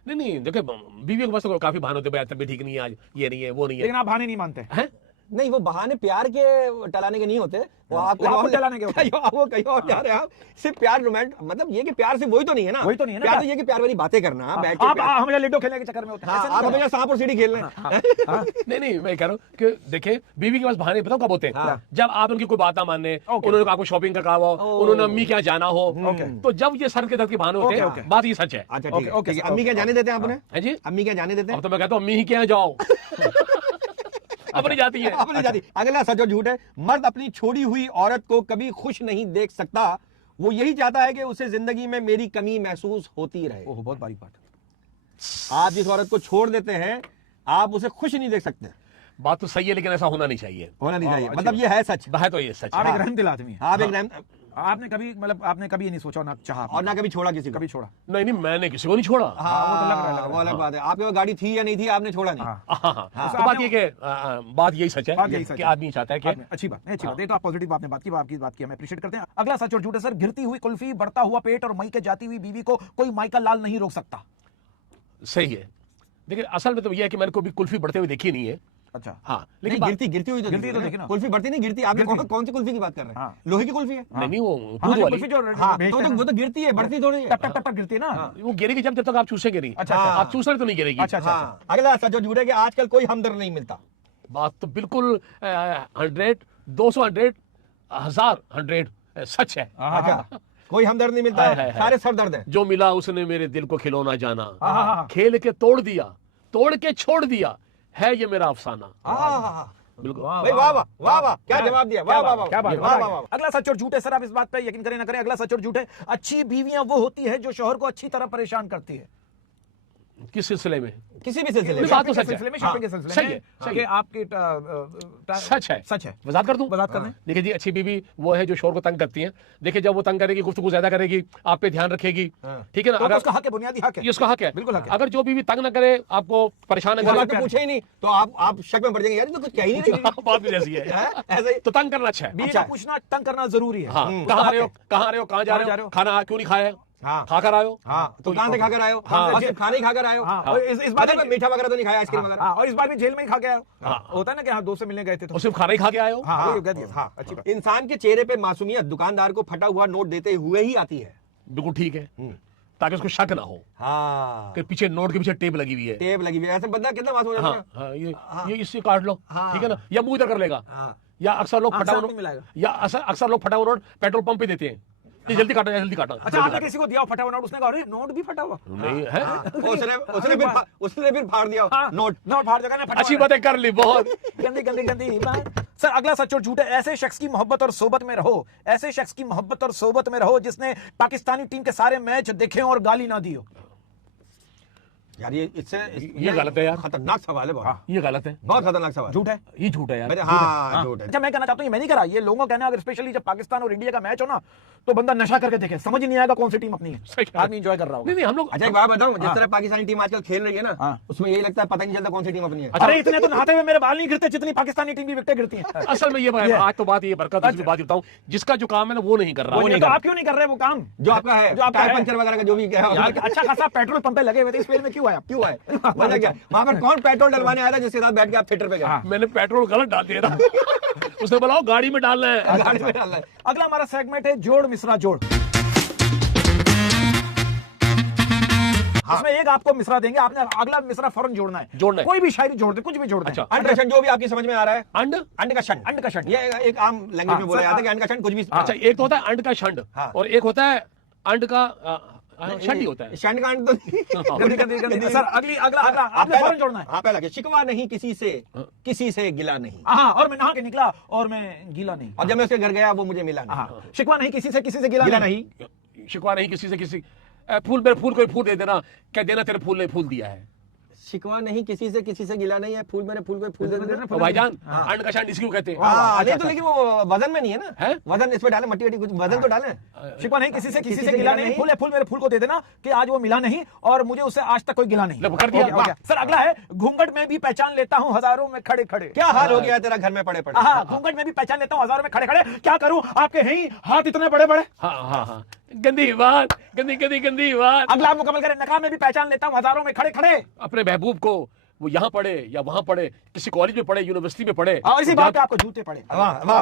नहीं नहीं, देखिए बीवी के पास तो काफी बहाने होते हैं, तबीयत ठीक नहीं है आज, ये नहीं है, वो नहीं है। लेकिन आप बहाने नहीं मानते? हैं? नहीं, वो बहाने प्यार के टलाने के नहीं होते, वो आप वो आपको टलाने के होते हैं। वो कहीं और जा रहे हैं आप। सिर्फ प्यार रोमांट, मतलब ये कि प्यार से वही तो नहीं है ना, वही तो नहीं है ना प्यार प्यार। तो ये कि प्यार वाली बातें करना, बैठ के आप प्यार- हमेशा लिडो खेलने के चक्कर में होते हैं। हाँ, ऐसे नहीं आप करना। हमेशा सांप और सीढ़ी खेल रहे हैं। नहीं नहीं, मैं कह रहा हूँ कि देखिए बीवी के पास बहाने बताओ कब होते हैं, हाँ। जब आप उनकी कोई बात ना माने, ओके। उन्होंने आपको शॉपिंग का कहा हो, उन्होंने अम्मी क्या जाना हो, ओके। तो जब ये सर के दर्द के बहाने होते ओके, ओके। हैं, बात ये सच है। अच्छा ओके, ठीक है, ओके, ठीक है। ओके, अम्मी क्या जाने देते हैं आप उन्हें? है जी? अम्मी क्या जाने देते हैं? अब तो मैं कहता हूँ अम्मी ही क्या जाओ अपनी जाती है। अपनी जाति। अगला सच और झूठ है। मर्द अपनी छोड़ी हुई औरत को कभी खुश नहीं देख सकता, वो यही चाहता है कि उसे जिंदगी में मेरी कमी महसूस होती रहे। ओह, बहुत बारीक बात। आप जिस औरत को छोड़ देते हैं, आप उसे खुश नहीं देख सकते। बात तो सही है, लेकिन ऐसा होना नहीं चाहिए। होना नहीं चाहिए, अच्छी मतलब ये है सच। है तो ये सच आप है। एक रहमदिल आदमी हैं। आप एक रहम, आपने कभी मतलब आपने कभी ये नहीं सोचा ना चाहा और ना कभी छोड़ा किसी को। कभी छोड़ा? नहीं नहीं, मैंने किसी को नहीं छोड़ा। हाँ, वो तो लग रहा है, वो अलग बात है। आपके पास गाड़ी थी या नहीं थी, आपने छोड़ा नहीं। हाँ। तो बात ये कि बात यही सच है बात यही सच कि है। आदमी चाहता है कि अच्छी बात नहीं, अच्छी बात। ये तो आप पॉजिटिव आपने बात की, आपकी बात की हम अप्रिशिएट करते हैं। अगला सच और झूठ है सर, गिरती हुई कुल्फी, बढ़ता हुआ पेट और मई के जाती हुई बीवी को कोई माइका लाल नहीं रोक सकता। सही है। देखिए असल में तो यह है कि मैंने कभी कुल्फी बढ़ते हुए देखी नहीं है। अच्छा। हाँ, लेकिन लेकिन गिरती गिरती हुई तो गिरती तो देखी देखी ना। कुल्फी बढ़ती नहीं, गिरती। आपने गिरती। कौन सी कुल्फी की बात कर रहे हैं? हाँ। लोहे की कुल्फी है? नहीं वो हाँ, दूध जो वाली। कुल्फी जो हाँ, भेजते हैं वो तो गिरती है, बढ़ती थोड़ी है। टप टप टप टप गिरती है ना। वो गिरेगी जब तक आप चूसेंगे नहीं। अच्छा, अच्छा। आप चूस रहे तो नहीं गिरेगी। अच्छा अच्छा हाँ, अगला सच और झूठ है कि आजकल कोई हमदर्द नहीं मिलता। बात तो बिल्कुल 100, 200, 100, 1000, 100 सच है। अच्छा, कोई हमदर्द नहीं मिलता, है। सारे सर दर्द है। जो मिला उसने मेरे दिल को खिलौना जाना, हाँ। खेल के तोड़ दिया, तोड़ के छोड़ दिया, है ये मेरा अफसाना। बिल्कुल। भाई वाह वाह वाह वाह, क्या जवाब दिया, वाह वाह वाह, क्या बात, वाह वाह वाह। अगला सच और झूठ है सर, आप इस बात पे यकीन करें ना करें, अगला सच और झूठ है, अच्छी बीवियां वो होती है जो शौहर को अच्छी तरह परेशान करती है। किस सिलसिले में? किसी भी सिलसिले नहीं, में। बात तो सच है। सिलसिले में, शॉपिंग के हाँ, सिलसिले सही में, है, सही कि है। आपकी सच है। सच है। वजाहत कर दूं? वजाहत कर दें। देखिए जी, अच्छी बीवी वो है जो शोर को तंग करती है। देखिए जब वो तंग करेगी, गुफ्तगू ज्यादा करेगी, आप पे ध्यान रखेगी, ठीक है ना। तो अगर उसका हक है, बुनियादी हक है। ये उसका हक है, बिल्कुल हक है। अगर जो बीवी तंग ना करे, आपको परेशान इस ना बात करे, पे पूछे ही नहीं तो आप शक में पड़ जाएंगे, यार ये तो कुछ कह ही नहीं रही। बात भी जैसी है। हैं? ऐसे ही। तो तंग करना अच्छा है। बीवी अच्छा का है। पूछना, तंग करना जरूरी है। हाँ, उसका कहाँ हक रहे हो, है। कहाँ रहे हो, कहाँ जा रहे हो, खाना क्यों नहीं खाया, हाँ। खाकर आयो। हाँ, तो कहाँ से खाकर आए हो? हाँ। और सिर्फ खाना ही खाकर आए हो? हाँ, और इस बार मतलब मीठा वगैरह तो नहीं खाया, आइसक्रीम वगैरह? हाँ, और इस बार भी जेल में ही खा के आए हो। होता है ना कि हाँ दोस्त से मिलने गए थे तो और सिर्फ खाना ही खा के आयो। हाँ, हाँ, वही कह दिया। हाँ, अच्छी बात। इंसान के चेहरे पे मासूमियत दुकानदार को फटा हुआ नोट देते हुए ही आती है। बिल्कुल ठीक है, ताकि उसको शक ना हो हाँ, कि पीछे नोट के पीछे टेप लगी हुई है। टेप लगी हुई है, ऐसे बंदा कितना मासूम हो जाता हाँ है। हाँ, ये इससे काट लो, हाँ। ठीक है ना, या मुंह इधर कर लेगा। हाँ। या अक्सर लोग हाँ, फटा साथ हुआ में मिलाएगा। या अक्सर लोग फटा हुआ नोट पेट्रोल पंप पे देते हैं। ये जल्दी काटो, जल्दी काटो। अच्छा, आपने किसी को दिया हो फटा हुआ नोट, उसने कहा अरे नोट भी फटा हुआ। नहीं है। उसने फिर फाड़ दिया हाँ, नोट। नोट फाड़ देगा ना, फटा अच्छी हुआ बातें कर ली बहुत। गंदी गंदी गंदी बात। सर अगला सच और झूठ है। ऐसे शख्स की मोहब्बत और सोबत में रहो, ऐसे शख्स की मोहब्बत और सोबत में रहो जिसने पाकिस्तानी टीम के सारे मैच देखे और गाली ना दी हो। यार ये ये गलत है यार। खतरनाक सवाल है बहुत। ये गलत है, बहुत खतरनाक सवाल। झूठ है। ये झूठ है यार। मेरे- हाँ, झूठ है। अच्छा, मैं कहना चाहता हूँ ये मैं नहीं करा, ये लोगों का कहना है, अगर स्पेशली जब पाकिस्तान और इंडिया का मैच हो ना तो बंदा नशा करके देखे, समझ ही नहीं आएगा कौन सी टीम अपनी सही है, कहा। आदमी एंजॉय कर रहा होगा। नहीं नहीं, हम लोग अच्छा एक बात बताऊं, जिस हाँ। तरह पाकिस्तानी टीम आजकल खेल रही है ना, हाँ। उसमें यही लगता है पता नहीं चलता कौन सी टीम अपनी है। अरे इतने तो नहाते हुए मेरे बाल नहीं गिरते जितनी पाकिस्तानी टीम की विकेटें गिरती हैं। असल में ये आज तो बात ये बरकत दूसरी बात बताऊं, जिसका जो काम है ना वो नहीं कर रहा। वो नहीं, तो आप क्यों नहीं कर रहे वो काम जो आपका है, जो आपका टायर है। पंचर वगैरह का जो भी क्या यार, अच्छा खासा पेट्रोल पंप पे लगे हुए थे, इस फेर में क्यों आए आप? क्यों है वजह क्या? वहां पर कौन पेट्रोल डलवाने आया था जिसके साथ बैठ के आप थिएटर पे गए? मैंने पेट्रोल गलत डाल दिया था। उसने बोला गाड़ी में डालना है। गाड़ी में डालना है। अगला हमारा सेगमेंट है जोड़ मिसरा जोड़। उसमें एक आपको मिसरा देंगे, आपने अगला मिसरा फौरन जोड़ना है। जोड़ना है। कोई भी शायरी जोड़ दे, कुछ भी जोड़ दे। अच्छा। अंड का शन जो भी आपकी समझ में आ रहा है। अंड। अंड का शन। अंड का शन। ये एक आम लैंग्वेज में बोला जाता है कि अंड का शन कुछ भी। अच्छा, एक तो होता है अंड का शंड हाँ। और एक होता है अंड का शंड ही होता है। शन का अंड तो गंदी गंदी गंदी। सर अगला आपने फौरन जोड़ना है। हाँ, पहला शिकवा नहीं किसी से गिला नहीं। हाँ, और मैं नहा के निकला और मैं गीला नहीं। और जब मैं उसके घर गया वो मुझे मिला नहीं। हाँ, शिकवा नहीं किसी से गिला गिला नहीं। नहीं। शिकवा नहीं किसी से किसी फूल मेरे फूल कोई फूल दे देना, कह देना तेरे फूल ने फूल दिया है। शिकवा नहीं किसी से गिला नहीं है, फूल मेरे फूल को फूल दे देना। तो भाईजान अंड का शंड इसको कहते हैं। हाँ, नहीं तो लेकिन वो वजन में नहीं है ना। है? वजन इसमें डाले, मट्टी वट्टी कुछ वजन तो डाले। शिकवा नहीं किसी से गिला नहीं, फूल है फूल मेरे फूल को दे देना कि आज वो मिला नहीं और मुझे उससे आज तक कोई गिला नहीं। लो, कर दिया। हो गया। सर अगला है घूंघट में भी पहचान लेता हूँ हजारों में खड़े खड़े। क्या हाल हो गया तेरा घर में पड़े पड़े? हाँ, घूंघट में भी पहचान लेता हूँ हजारों में खड़े खड़े। क्या करूँ आपके हैं ही हाथ इतने बड़े बड़े। हाँ हाँ हाँ, गंदी बात, गंदी बात। अगला आप मुकम्मल करें। नकाब में भी पहचान लेता हूँ हजारों में खड़े खड़े। अपने महबूब को वो यहाँ पढ़े या वहां पढ़े, किसी कॉलेज में पढ़े, यूनिवर्सिटी में पढ़े, और इसी बात पे आपको जूते पड़े। वाह वाह।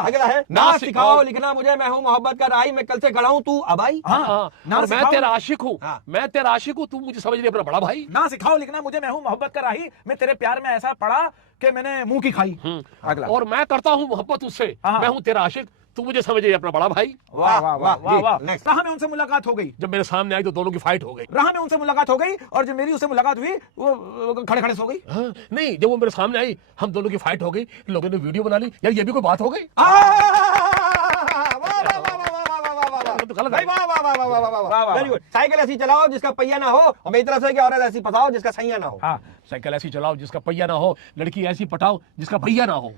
अगला है ना सिखाओ लिखना मुझे, मैं हूँ मोहब्बत का राही, मैं कल से खड़ा हूँ तू अब आई। हाँ, ना और मैं सिखाओ- तेरा आशिक हूँ। हाँ। मैं तेरा आशिक हूँ, तू मुझे समझ नहीं अपना बड़ा भाई। ना सिखाओ लिखना मुझे, मैं हूँ मोहब्बत का राही, मैं तेरे प्यार में ऐसा पड़ा कि मैंने मुंह की खाई। अगला और मैं करता हूँ मोहब्बत उससे, हाँ। मैं हूँ तेरा आशिक, तू मुझे समझे अपना बड़ा भाई। वाह वाह वाह वाह वाह। नेक्स्ट। राह में उनसे मुलाकात हो गई, जब मेरे सामने आई तो दोनों की फाइट हो गई। राह में उनसे मुलाकात हो गई और जब मेरी उससे मुलाकात हुई वो खड़े खड़े सो गई। हाँ, नहीं, जब वो मेरे सामने आई हम दोनों की फाइट हो गई, लोगों ने वीडियो बना ली। यार ये भी कोई बात हो गई? तो गलत है। Very good. साइकिल ऐसी चलाओ जिसका पहिया ना हो, और मेरी तरफ से क्या औरत ऐसी फंसाओ जिसका सैया ना हो। हाँ, साइकिल ऐसी चलाओ जिसका पहिया ना हो, लड़की ऐसी पटाओ जिसका भैया ना हो।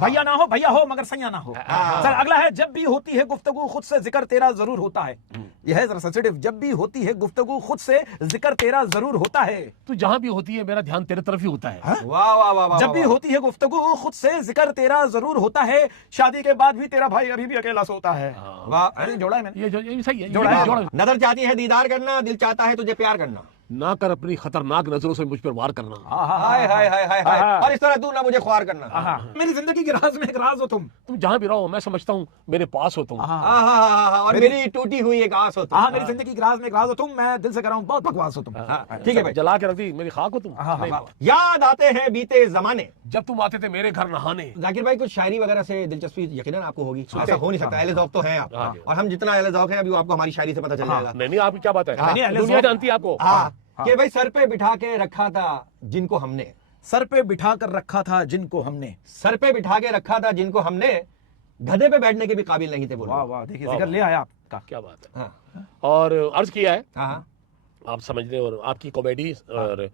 भैया ना हो भैया हो मगर सैया ना हो। सर अगला है जब भी होती है गुफ्तगू खुद से जिक्र तेरा जरूर होता है। यह है जरा सेंसिटिव। जब भी होती है गुफ्तगू खुद से जिक्र तेरा जरूर होता है। तू जहां भी होती है मेरा ध्यान तेरे तरफ ही होता है। वाह वाह वाह वाह। जब भी होती है गुफ्तगू खुद से जिक्र तेरा जरूर होता है। शादी के बाद भी तेरा भाई अभी भी अकेला सोता है। वाह। अरे जोड़ा है मैंने। ये भी सही है। जोड़ा है। जोड़ा। नजर चाहती है दीदार करना, दिल चाहता है तुझे प्यार करना। ना कर अपनी खतरनाक नजरों से मुझ पर वार करना। हाय हाय हाय हाय हाय। और इस तरह तू ना मुझे ख्वार करना। मेरी जिंदगी के राज में एक राज हो तुम। तुम जहां भी रहो मैं समझता हूँ मेरे पास हो तुम। और मेरी टूटी हुई एक आस हो तुम। हाँ, मेरी जिंदगी के राज में एक राज हो तुम। मैं दिल से कर रहा हूँ बहुत बकवास हो तुम। ठीक है भाई। जला के रख दी मेरी खाक हो तुम। नहीं, याद आते हैं बीते जमाने। जब तुम आते थे मेरे घर नहाने। जाकिर भाई कुछ शायरी वगैरह से दिलचस्पी यकीनन आपको होगी, ऐसा हो नहीं सकता। अहले ज़ौक़ तो हैं आप, और हम जितना अहले ज़ौक़ हैं अभी वो आपको हमारी शायरी से पता चल जाएगा। नहीं, आपकी क्या बात है? हाँ, दुनिया जानती है आपको। हाँ, कि भाई सर पे बिठा के रखा था जिनको हमने, सर पे बिठा कर रखा था जिनको हमने, सर पे बिठा के रखा था जिनको हमने, गधे पे बैठने के भी काबिल नहीं थे वो वाह लोग। वाह, देखिए जिक्र ले आया आपका। क्या बात है। हाँ और अर्ज किया है, हाँ आप समझने और आपकी कॉमेडी और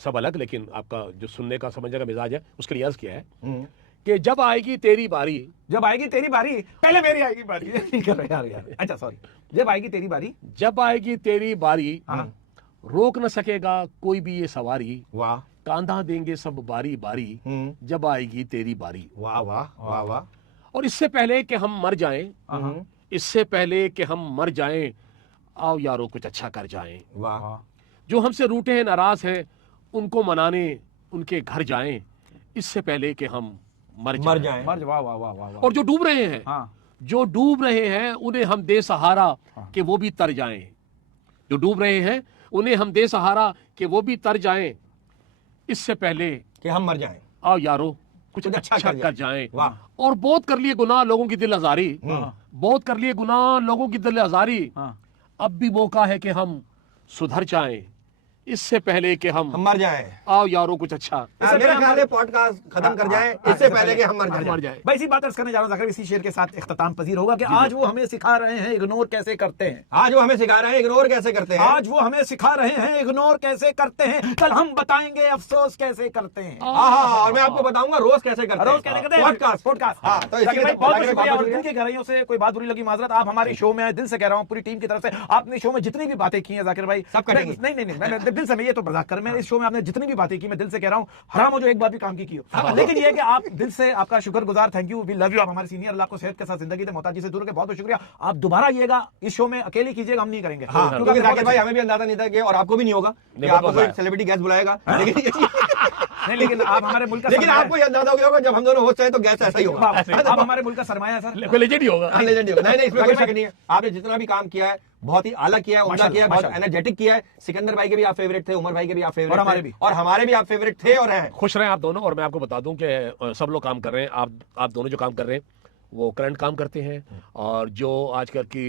सब अलग, लेकिन आपका जो सुनने का समझने का मिजाज है उसके लिए अर्ज किया है कि जब आएगी तेरी बारी, जब आएगी तेरी बारी, पहले मेरी आएगी बारी। नहीं कर रहे यार। अच्छा सॉरी। जब आएगी तेरी बारी, जब आएगी तेरी बारी, रोक न सकेगा कोई भी ये सवारी, वाह कांधा देंगे सब बारी बारी, जब आएगी तेरी बारी। वाह वाह वाह वाह। और इससे पहले कि हम मर जाएं, इससे पहले कि हम मर जाएं, आओ यारो कुछ अच्छा कर जाएं। वाह, जो हमसे रूठे हैं, नाराज हैं, उनको मनाने उनके घर जाएं, इससे पहले कि हम मर जाएं। वाह वाह वाह वाह वाह। और जो डूब रहे हैं, हाँ जो डूब रहे हैं उन्हें हम दे सहारा कि वो भी तर जाएं। जो डूब रहे हैं उन्हें हम दे सहारा कि वो भी तर जाएं, इससे पहले कि हम मर जाएं। आओ यारो कुछ कुछ अच्छा अच्छा कर जाएं। वाह। और बहुत कर लिए गुनाह लोगों की दिल आजारी, बहुत कर लिए गुनाह लोगों की दिल आजारी, हाँ। अब भी मौका है कि हम सुधर जाएं, इससे पहले कि हम मर जाएं। आओ यारो कुछ अच्छा। मेरा ख्याल है पॉडकास्ट खत्म कर जाएं इससे पहले कि हम मर जाएं। भाई इसी बात अर्ज करने जा रहा हूं जाकिर, इसी शेर के साथ इख्तिताम पजीर होगा कि आज वो हमें सिखा रहे हैं इग्नोर कैसे करते हैं। आज वो हमें सिखा रहे हैं इग्नोर कैसे करते हैं। आज वो हमें सिखा रहे हैं इग्नोर कैसे करते हैं, कल हम बताएंगे अफसोस कैसे करते हैं। हाँ, और मैं आपको बताऊंगा रोज कैसे करते हैं। रोज कैसे करते हैं पॉडकास्ट। पॉडकास्ट। हाँ, तो जाकिर भाई इसके बहुत लिए शुक्रिया। और दिल की गहराइयों से कोई बात बुरी लगी माजरत, आप हमारे शो में आए, दिल से कह रहा हूँ पूरी टीम की तरफ से। आपने शो में जितनी भी बातें की हैं जाकिर भाई, सब करेंगे। नहीं मैं दिल से, मैं ये तो मजाक कर, मैं इस शो में आपने जितनी भी बातें की, मैं दिल से कह रहा हूं, हराम हो जो एक बात भी काम की हो। लेकिन ये कि आप दिल से, आपका शुक्रगुजार, thank you, we love you. आप हमारे सीनियर, अल्लाह को सेहत के साथ जिंदगी दे, मोहताजी से दूर के बहुत बहुत शुक्रिया। आप दोबारा आइएगा इस शो में, अकेले कीजिएगा, हम नहीं करेंगे। हाँ, क्योंकि जाकिर भाई हमें भी अंदाजा नहीं था कि, और आपको भी नहीं होगा कि आपको कोई सेलिब्रिटी गेस्ट बुलाएगा, लेकिन आप हमारे मुल्क का, लेकिन आपको ये अंदाजा हो गया होगा जब हम दोनों होस्ट हैं तो गेस्ट ऐसा ही होगा। आप हमारे मुल्क का सरमाया है सर। कोई लेजेंड ही होगा। हाँ, लेजेंड ही होगा। नहीं, इसमें कोई शक नहीं है। आपने जितना भी काम किया है बहुत ही आला किया है, उम्दा किया है, बहुत एनर्जेटिक किया है। सिकंदर भाई के भी आप फेवरेट थे, उमर भाई के भी आप फेवरेट, और हमारे भी, और हमारे भी आप फेवरेट थे और हैं। खुश रहें आप दोनों। और मैं आपको बता दूं कि सब लोग काम कर रहे हैं, आप दोनों जो काम कर रहे हैं वो करंट काम करते हैं, और जो आजकल की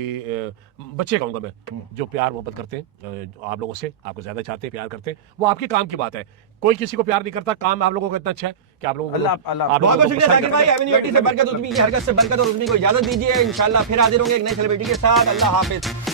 बच्चे कहूंगा मैं, जो प्यार मोहब्बत करते हैं आप लोगों से, आपको ज्यादा चाहते हैं, प्यार करते हैं, वो आपके काम की बात है। कोई किसी को प्यार नहीं करता, काम आप लोगों को इतना अच्छा है कि आप लोगों को बहुत बहुत शुक्रिया जाकिर भाई। एवेन्यू 80 से बरकत, उर्मी की हरकत से बरकत और उर्मी को इजाजत दीजिए। इंशाल्लाह फिर हाजिर होंगे एक नई सेलिब्रिटी के साथ। अल्लाह हाफिज।